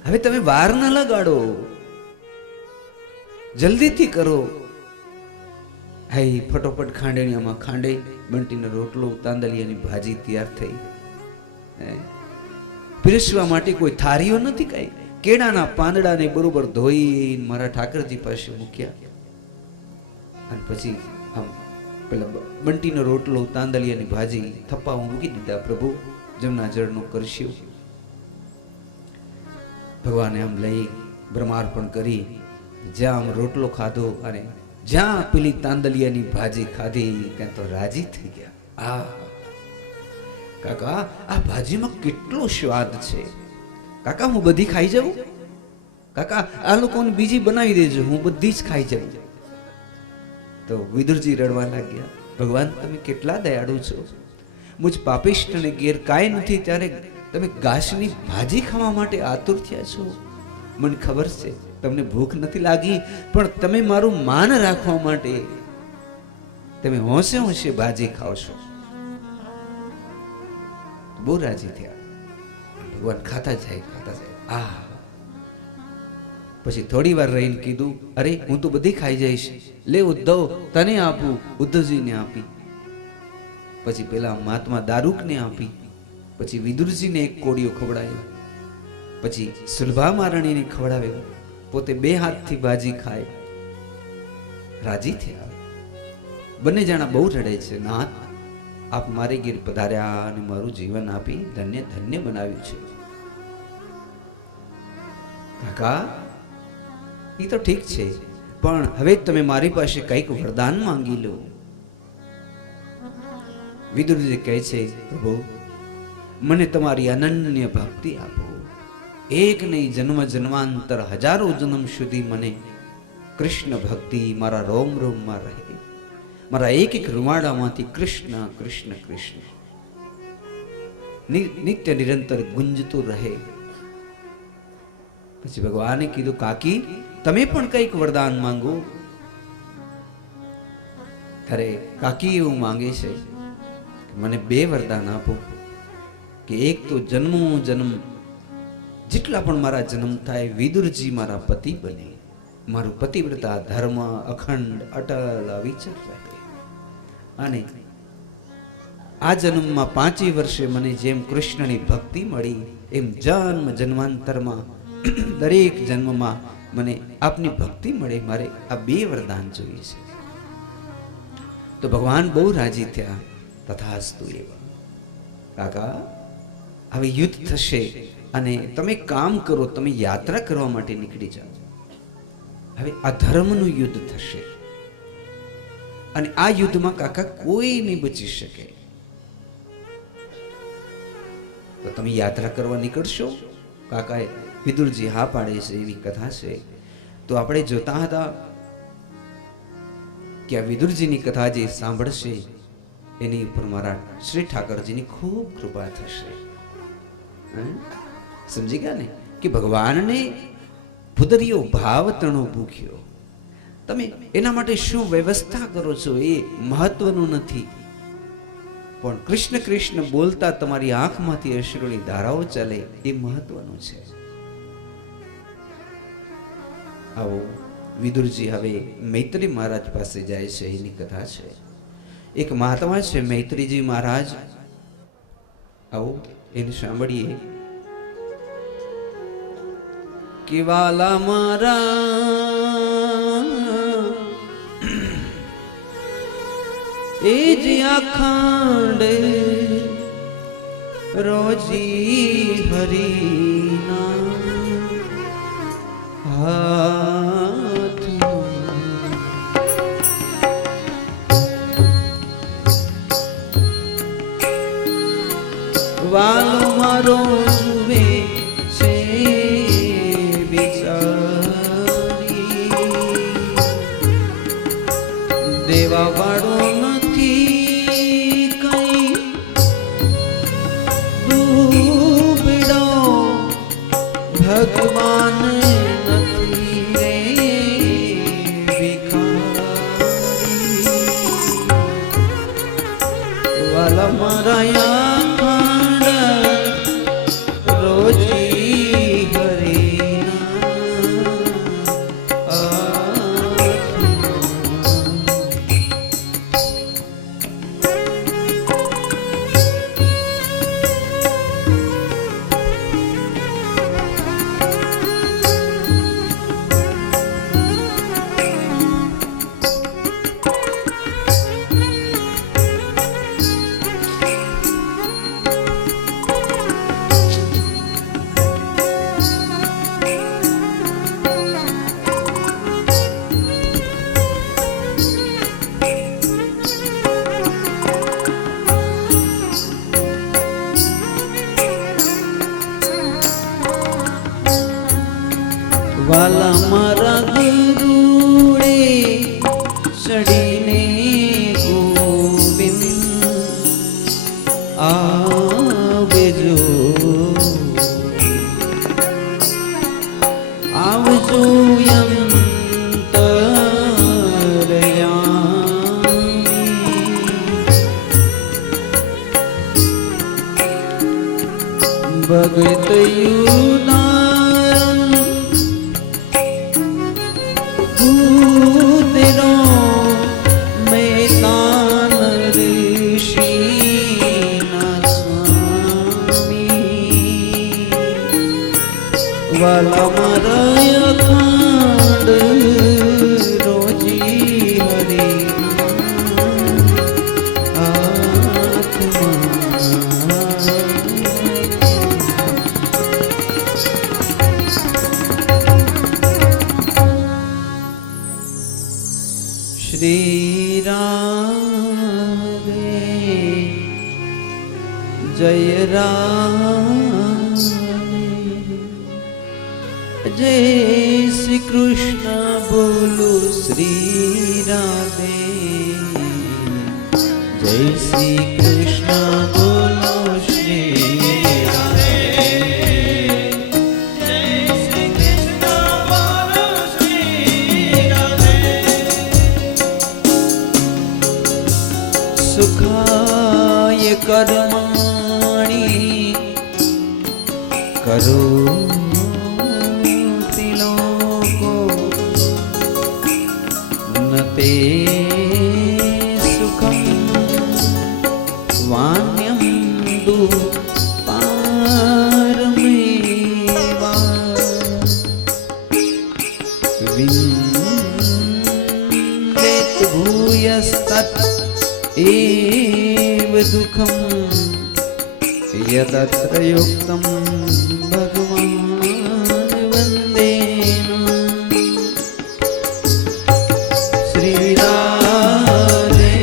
હવે તમે વાર ના લગાડો, જલ્દીથી કરો. હાય ફટોફટ ખાંડણીયામાં ખાંડે, બંટીનો રોટલો, તાંદલિયાની ભાજી તૈયાર થઈ. પીરસવા માટે કોઈ થારીઓ નથી, કઈ કેળાના પાંદડાને બરોબર ધોઈ મારા ઠાકરજી પાસે મૂક્યા. અને પછી આમ પેલા બંટીનો રોટલો, તાંદલિયાની ભાજી થપ્પા મૂકી દીધા. પ્રભુ જમના જળનો કરશ્યો. ભગવાને આમ લઈ બ્રહ્માર્પણ કરી, જ્યાં આમ રોટલો ખાધો અને જ્યાં પેલી તાંદલિયાની ભાજી ખાધી, ત્યાં તો રાજી થઈ ગયા. આ કાકા આ ભાજીમાં કેટલો સ્વાદ છે. કાકા હું બધી ખાઈ જાઉં? કાકા આ લોકોને બીજી બનાવી દેજો, હું બધી જ ખાઈ જાઉં. તો વિદુરજી રડવા લાગ્યા, ભગવાન તમે કેટલા દયાળુ છો. મુજ પાપિષ્ટને ઘેર કાંઈ નથી, ત્યારે તમે ઘાસની ભાજી ખાવા માટે આતુર થયા છો. મને ખબર છે તમને ભૂખ નથી લાગી, પણ તમે મારું માન રાખવા માટે તમે હોંશે હોંશે ભાજી ખાવ છો. બહુ રાજી થયા. ભગવાન ખાતા જાય, ખાતા જાય. આ પછી થોડી વાર રહીને કીધું, અરે હું તો બધી ખાઈ જઈશ, લે ઉદ્ધવ તને આપું. ઉદ્ધવજીને આપી. પછી પેલા મહાત્મા દારૂકને આપી. પછી વિદુરજીને એક કોડિયો ખવડાવ્યો. પછી સુલભા મહારાણીને ખવડાવ્યો. પોતે 2 હાથથી ભાજી ખાય. રાજી થયા. બંને જણા બહુ રડે છે, નાથ આપ મારે ગીર પધાર્યા અને મારું જીવન આપી ધન્ય ધન્ય બનાવ્યું છે. કાકા એ તો ઠીક છે, પણ હવે તમે મારી પાસે કંઈક વરદાન માંગી લો. વિદુરજી કહે છે, પ્રભુ મને તમારી અનન્ય ભક્તિ આપો. એક નહીં જન્મ જન્માંતર હજારો જન્મ સુધી મને કૃષ્ણ ભક્તિ મારા રોમ રોમમાં રહે. મારા એક એક રૂવાડામાંથી કૃષ્ણ કૃષ્ણ કૃષ્ણ નિત્ય નિરંતર ગુંજતું રહે. પછી ભગવાને કીધું, કાકી તમે પણ કંઈક વરદાન માંગો. ત્યારે કાકી એવું માંગે છે કે મને 2 વરદાન આપો. કે એક તો જન્મો જન્મ જેટલા પણ મારા જન્મ થાય, વિદુરજી મારા પતિ બને, મારું પતિવ્રતા ધર્મ અખંડ અટલ અવિચલ રહે. અને આ જન્મમાં 5 વર્ષે મને જેમ કૃષ્ણની ભક્તિ મળી, એમ જન્મ જન્માંતરમાં દરેક જન્મમાં મને આપની ભક્તિ મળે. મારે આ 2 વરદાન જોઈએ છે. તો ભગવાન બહુ રાજી થયા. તથાસ્તુ એવા. કાકા હવે યુદ્ધ થશે અને તમે કામ કરો, તમે યાત્રા કરવા માટે નીકળી જાઓ. હવે આ ધર્મનું યુદ્ધ થશે અને આ યુદ્ધમાં કાકા કોઈ નહીં બચી શકે. તો તમે યાત્રા કરવા નીકળશો? કાકાએ વિદુરજી હા પાડે છે, એવી કથા છે. તો આપણે જોતા હતા કે આ વિદુરજીની કથા જે સાંભળશે એની ઉપર મારા શ્રી ઠાકરજીની ખૂબ કૃપા થશે. સમજી ગયા ને કે ભગવાનને ભૂદરિયો ભાવ તણો ભૂખ્યો. તમે એના માટે શું વ્યવસ્થા કરો છો એ મહત્વનું નથી, પણ કૃષ્ણ કૃષ્ણ બોલતા તમારી આંખમાંથી અશ્રુની ધારાઓ ચાલે એ મહત્વનું છે. આવો વિદુરજી હવે મૈત્રી મહારાજ પાસે જાય છે. એની કથા છે. એક મહાત્મા છે મૈત્રીજી મહારાજ. આવો એને સાંભળીએ. કે વાલા મારા એ જ અખંડ રોજી હરીના હાથમાં વાલો મારો જુએ છે બિચારી દેવા વાળો નથી કઈ ડૂબડો ભગવાન નથી રે ભિખારી વાલા મારા વાલા મારા ગુરુડે ચડીને ગોવિંદ આવજો આવજો અંતરયામી ભગત તેરો મેદાન ઋષિ ના સ્વામી વાલા મારા અખંડ રોજી હરી શ્રી રામ જય રામ જય શ્રી કૃષ્ણ બોલો શ્રી રાધે જય શ્રી કૃષ્ણ બોલો શ્રી રાધે સુખાય કર્માણી કરો તિલોકો નતે સુખમ વાન્યમ દુપારમેવા વિન્દેત ભૂયસ્તત एव दुखम यदत्र युक्तम भगवान वंदे श्री राधे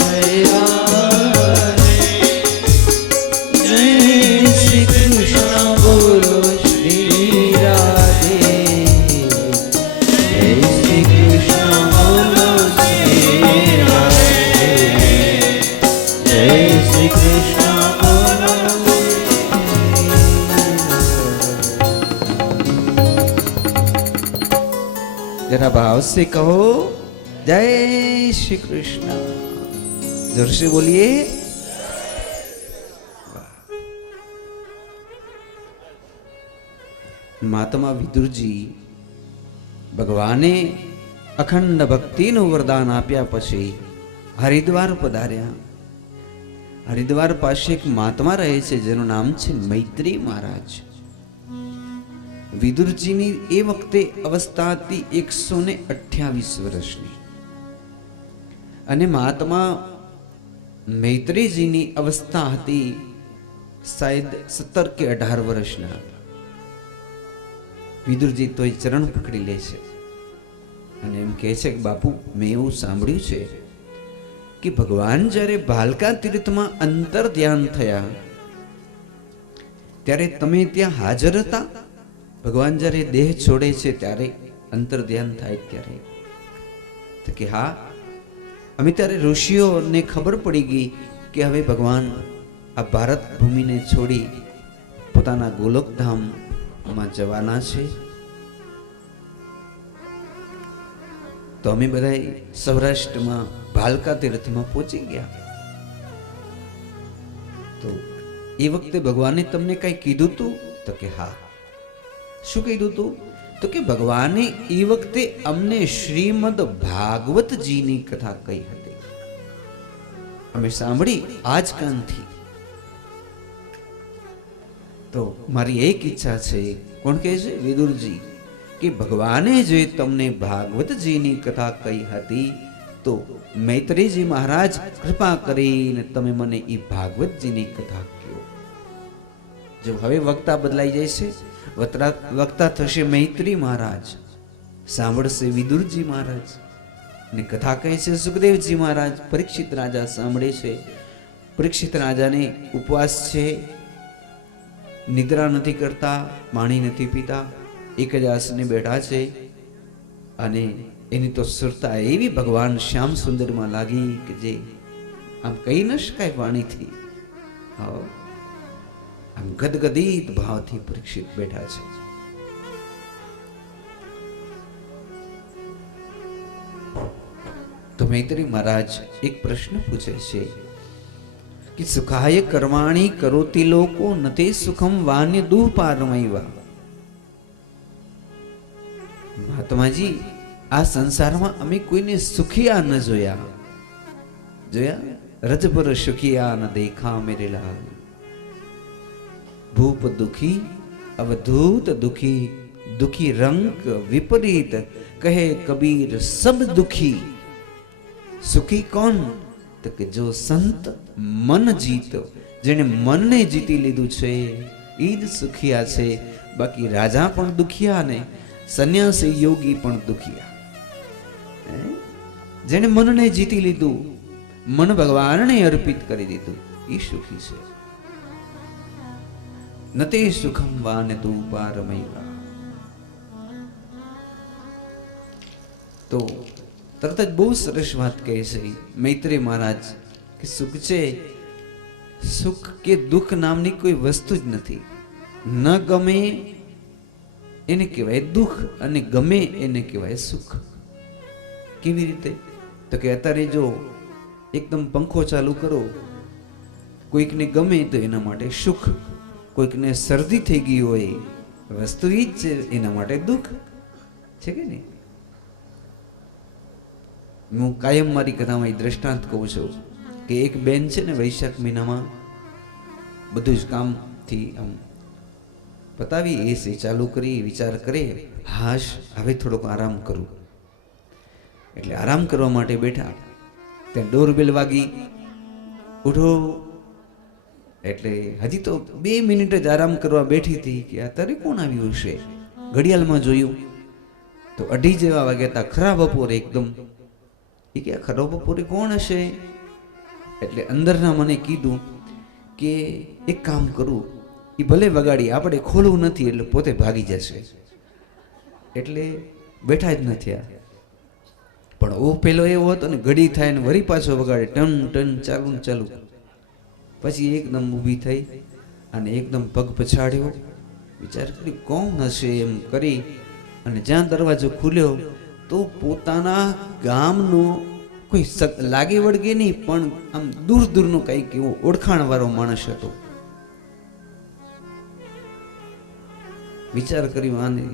जय राधे जय श्री कृष्ण बोलो श्री राधे जय श्री कृष्ण बोलो श्री राधे जय श्री कृष्ण बोलो जरा भाव से कहो जय श्री कृष्ण जोर से बोलिए महात्मा विदुर जी भगवाने अखंड भक्तिનું વરદાન આપ્યા પછી હરિદ્વાર પધાર્યા હરિદ્વાર પાસે એક મહાત્મા રહે છે જેનું નામ છે મૈત્રી મહારાજ વિદુરજીની એ વખતે અવસ્થા હતી 128 વર્ષની અને મહાત્મા મૈત્રીજીની અવસ્થા હતી શાયદ 17 કે 18 વર્ષના વિદુરજી તો એ ચરણ પકડી લે છે અને એમ કહે છે કે બાપુ, મેં એવું સાંભળ્યું છે કે ભગવાન જ્યારે ભાલકા તીર્થમાં અંતર ધ્યાન થયા ત્યારે તમે ત્યાં હાજર હતા? ભગવાન જ્યારે દેહ છોડે છે ત્યારે અંતર ધ્યાન થાય ત્યારે? તો કે હા, અમે ત્યારે ઋષિઓને ખબર પડી ગઈ કે હવે ભગવાન આ ભારત ભૂમિને છોડી પોતાના ગોલોકધામમાં જવાના છે. તો અમે બધા સૌરાષ્ટ્રમાં ભાલકા તીર્થમાં પહોંચી ગયા. તો એ વખતે ભગવાને તમને કઈ કીધું તું? તો કે હા. શું કીધું તું? તો કે ભગવાને એ વખતે અમને શ્રીમદ ભાગવતજીની કથા કહી હતી, અમે સાંભળી આજ કાનથી. તો મારી એક ઈચ્છા છે. કોણ કહે છે? વિદુરજી. કે ભગવાને જે તમને ભાગવતજીની કથા કહી હતી તો મૈત્રેયજી મહારાજ કૃપા કરીને તમે મને એ ભાગવતજીની કથા કહો. જો હવે વક્તા બદલાઈ જાય છે, વક્તા થશે મૈત્રી મહારાજ, સાંભળશે વિદુરજી મહારાજ, અને કથા કહે છે સુખદેવજી મહારાજ. પરીક્ષિત રાજા સાંભળે છે. પરીક્ષિત રાજાને ઉપવાસ છે, નિદ્રા નથી કરતા, પાણી નથી પીતા, એક જ આસને બેઠા છે, અને એની તો સુરતા એવી ભગવાન શ્યામ સુંદરમાં લાગી કે જે આમ કહી ન શકાય વાણીથી. આમ ગદગદિત ભાવથી પરીક્ષિત બેઠા છે. તો મૈત્રી મહારાજ એક પ્રશ્ન પૂછે છે કે સુખાય કર્માણી કરોતિ લોકો નતે સુખમ વાન્ય દુપારમૈવા. મહાત્માજી, આ સંસારમાં અમે કોઈને સુખિયા ન જોયા. રજબર સુખિયા ન દેખા મેરે લાલ. ભૂપ દુખી અવધૂત દુખી, દુખી રંગ વિપરીત, કહે કબીર સબ દુખી. સુખી કોણ? તો કે જો સંત મન જીતો, જેને મનને જીતી લીધું છે એ જ સુખિયા છે. બાકી રાજા પણ દુખિયા ને સંન્યાસી યોગી પણ દુખિયા. જેને મનને જીતી લીધું, મન ભગવાનને અર્પિત કરી દીધું, એ સુખી છે. નતે સુખમ વાન તું પારમૈવા. તો તરત જ બહુ સરસ વાત કહે છે મૈત્રી મહારાજ કે સુખ છે, સુખ કે દુઃખ નામની કોઈ વસ્તુ જ નથી. ન ગમે એને કહેવાય દુઃખ, અને ગમે એને કહેવાય સુખ. કેવી રીતે? તો કે અત્યારે જો એકદમ પંખો ચાલુ કરો, કોઈકને ગમે તો એના માટે સુખ, કોઈકને શરદી થઈ ગઈ હોય, વસ્તુ એ જ છે, એના માટે દુઃખ છે કે નહીં? હું કાયમ મારી કથામાં એ દ્રષ્ટાંત કહું છું કે એક બેન છે ને, વૈશાખ મહિનામાં બધું જ કામથી આમ પતાવી એસી ચાલુ કરી, વિચાર કરે, હાશ હવે થોડોક આરામ કરું. એટલે આરામ કરવા માટે બેઠા, ત્યાં ડોરબેલ વાગી, ઉઠો. એટલે હજી તો 2 મિનિટ જ આરામ કરવા બેઠી હતી કે અત્યારે કોણ આવ્યું હશે. ઘડિયાળમાં જોયું તો 2:30 જેવા વાગ્યા હતા. ખરા બપોરે એકદમ. એ કે ખરા બપોરે કોણ હશે? એટલે અંદરના મને કીધું કે એક કામ કરું, એ ભલે વગાડી, આપણે ખોલવું નથી એટલે પોતે ભાગી જશે. એટલે બેઠા જ નથી. પણ ઓ પેલો એવો હતો ને, ઘડી થાય ને વળી પાછો વગાડે, ટન ટન ચાલુ ને ચાલુ. પછી એકદમ ઊભી થઈ અને એકદમ પગ પછાડ્યો, વિચાર કરી કોણ હશે એમ કરી, અને જ્યાં દરવાજો ખુલ્યો તો પોતાના ગામનો કોઈ લાગે વળગે નહીં, પણ આમ દૂર દૂરનો કંઈક એવો ઓળખાણ વાળો માણસ હતો. વિચાર કરી, આને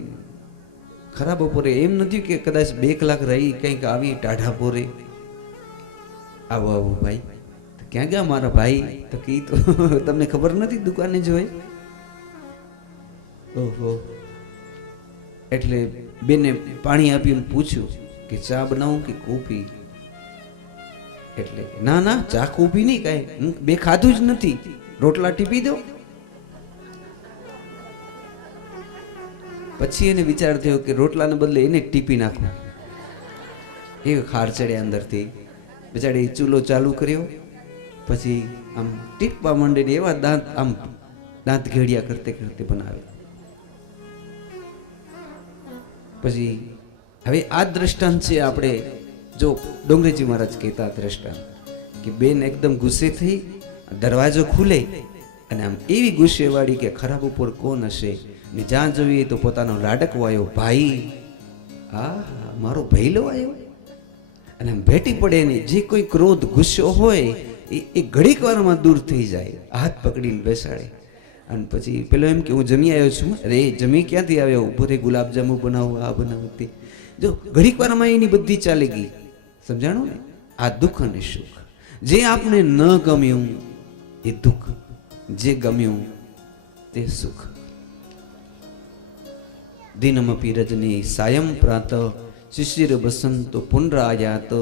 ખરા બપોરે એમ નથી કે કદાચ 2 કલાક રહી કંઈક આવી ટાઢા પોરે. આવો આવો ભાઈ. ક્યાં ગયા મારા ભાઈ? તો કી તો તમને ખબર નથી, દુકાને જોઈ. ઓહો. એટલે બેને પાણી આપ્યું, પૂછ્યું કે ચા બનાવું કે કોફી? એટલે ના ના, ચા કોફી નહીં, કાંઈ હું 2 ખાધું જ નથી, રોટલા ટીપી દો. પછી એને વિચાર થયો કે રોટલાને બદલે એને જ ટીપી નાખું. એ ખાર ચડ્યા અંદરથી. બિચારી ચૂલો ચાલુ કર્યો, પછી આમ ટીપવા માંડે ને એવા દાંત આમ દાંત ઘેડિયા કરતે કરતે બનાવે. પછી હવે આ દ્રષ્ટાંત છે. આપણે જો ડોંગરેજી મહારાજ કહેતા દ્રષ્ટાંત કે બેન એકદમ ગુસ્સે થઈ, દરવાજો ખુલે અને આમ એવી ગુસ્સે વાળી કે ખરાબ ઉપર કોણ હશે, ને જ્યાં જોઈએ તો પોતાનો લાડકવો આવ્યો, ભાઈ, આ મારો ભૈલો આવ્યો, અને આમ ભેટી પડે ને જે કોઈ ક્રોધ ગુસ્સો હોય એ ઘડીક વારમાં દૂર થઈ જાય. હાથ પકડીને બેસાડે અને પછી પેલો એમ કે હું જમી આવ્યો છું. અરે જમી ક્યાંથી આવ્યો? ઉભો થઈ ગુલાબજાંબુ બનાવું, આ બનાવું તે. જો ઘડીક વારમાં એની બધી ચાલી ગઈ. સમજાણું ને? આ દુઃખ અને સુખ. જે આપને ન ગમ્યું એ દુઃખ, જે ગમ્યું તે સુખ. દિનમપી રજની સાયં પ્રાત શિશિર બસંતો પુનરાયાત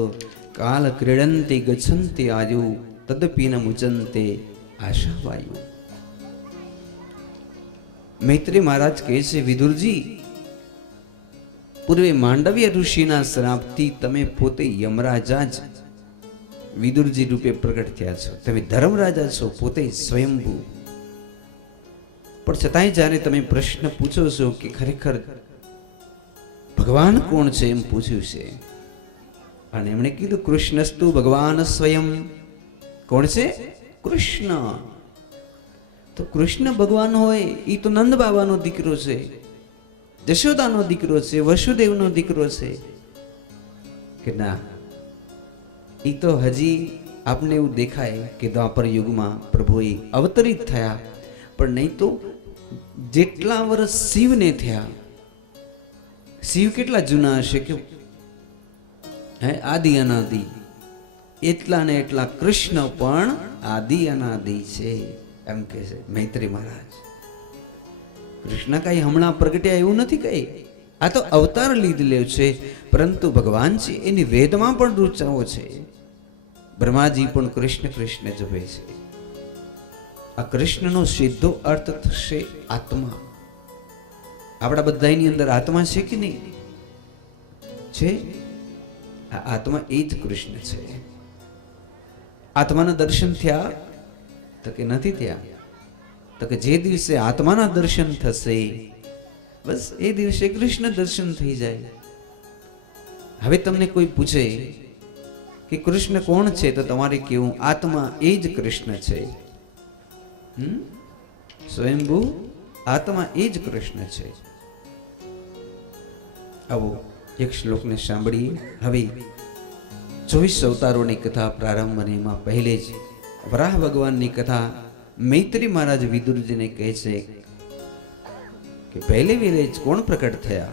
કાલ ક્રીડંતી ગચ્છંતી આયુ તદપી ન મુચંતે આશાવાયુ. મૈત્રી મહારાજ કહે છે, વિદુરજી, પૂર્વે માંડવ્ય ઋષિના શ્રાપથી તમે પોતે યમરાજા જ વિદુરજી રૂપે પ્રગટ થયા છો. તમે ધર્મરાજા છો, પોતે સ્વયંભૂ. પણ છતાંય જ્યારે તમે પ્રશ્ન પૂછો છો કે ખરેખર ભગવાન કોણ છે એમ પૂછ્યું છે, અને એમણે કીધું કૃષ્ણસ્તુ ભગવાન સ્વયં. કોણ છે? કૃષ્ણ. તો કૃષ્ણ ભગવાન હોય એ તો નંદ બાબાનો દીકરો છે, જશોદાનો દીકરો છે, વસુદેવનો દીકરો છે કે ના? એ તો હજી આપને એવું દેખાય કે દ્વાપર યુગમાં પ્રભુએ અવતરિત થયા, પણ નહીં તો જેટલા વર્ષ શિવને થયા, શિવ કેટલા જૂના હશે કે હે આદિ અનાદિ, એટલા ને એટલા કૃષ્ણ પણ આદિ અનાદિ છે એમ કે છે મૈત્રી મહારાજ. કૃષ્ણ કઈ હમણાં પ્રગટ્યા એવું નથી કઈ, આ તો અવતાર લીધેલો છે. પરંતુ ભગવાન છે એની વેદમાં પણ રૂચાઓ છે. બ્રહ્માજી પણ કૃષ્ણ કૃષ્ણ જપે છે. આ કૃષ્ણનો સીધો અર્થ થશે આત્મા. આપણા બધાની અંદર આત્મા છે કે નહીં? છે. આ આત્મા એ જ કૃષ્ણ છે. આત્માના દર્શન થયા તો કે નથી થયા? તો કે જે દિવસે આત્માના દર્શન થશે બસ એ દિવસે કૃષ્ણ દર્શન થઈ જાય. હવે તમને કોઈ પૂછે કે કૃષ્ણ કોણ છે, તો તમારે કેવું આત્મા એ જ કૃષ્ણ છે. સ્વયંભૂ આત્મા એ જ કૃષ્ણ છે. આવો એક શ્લોકને સાંભળીએ. હવે 24 અવતારોની કથા પ્રારંભ, અને એમાં પહેલે જ વરાહ ભગવાનની કથા મૈત્રી મહારાજ વિદુરજીને કહે છે કે પહેલે વેલે જ કોણ પ્રકટ થયા?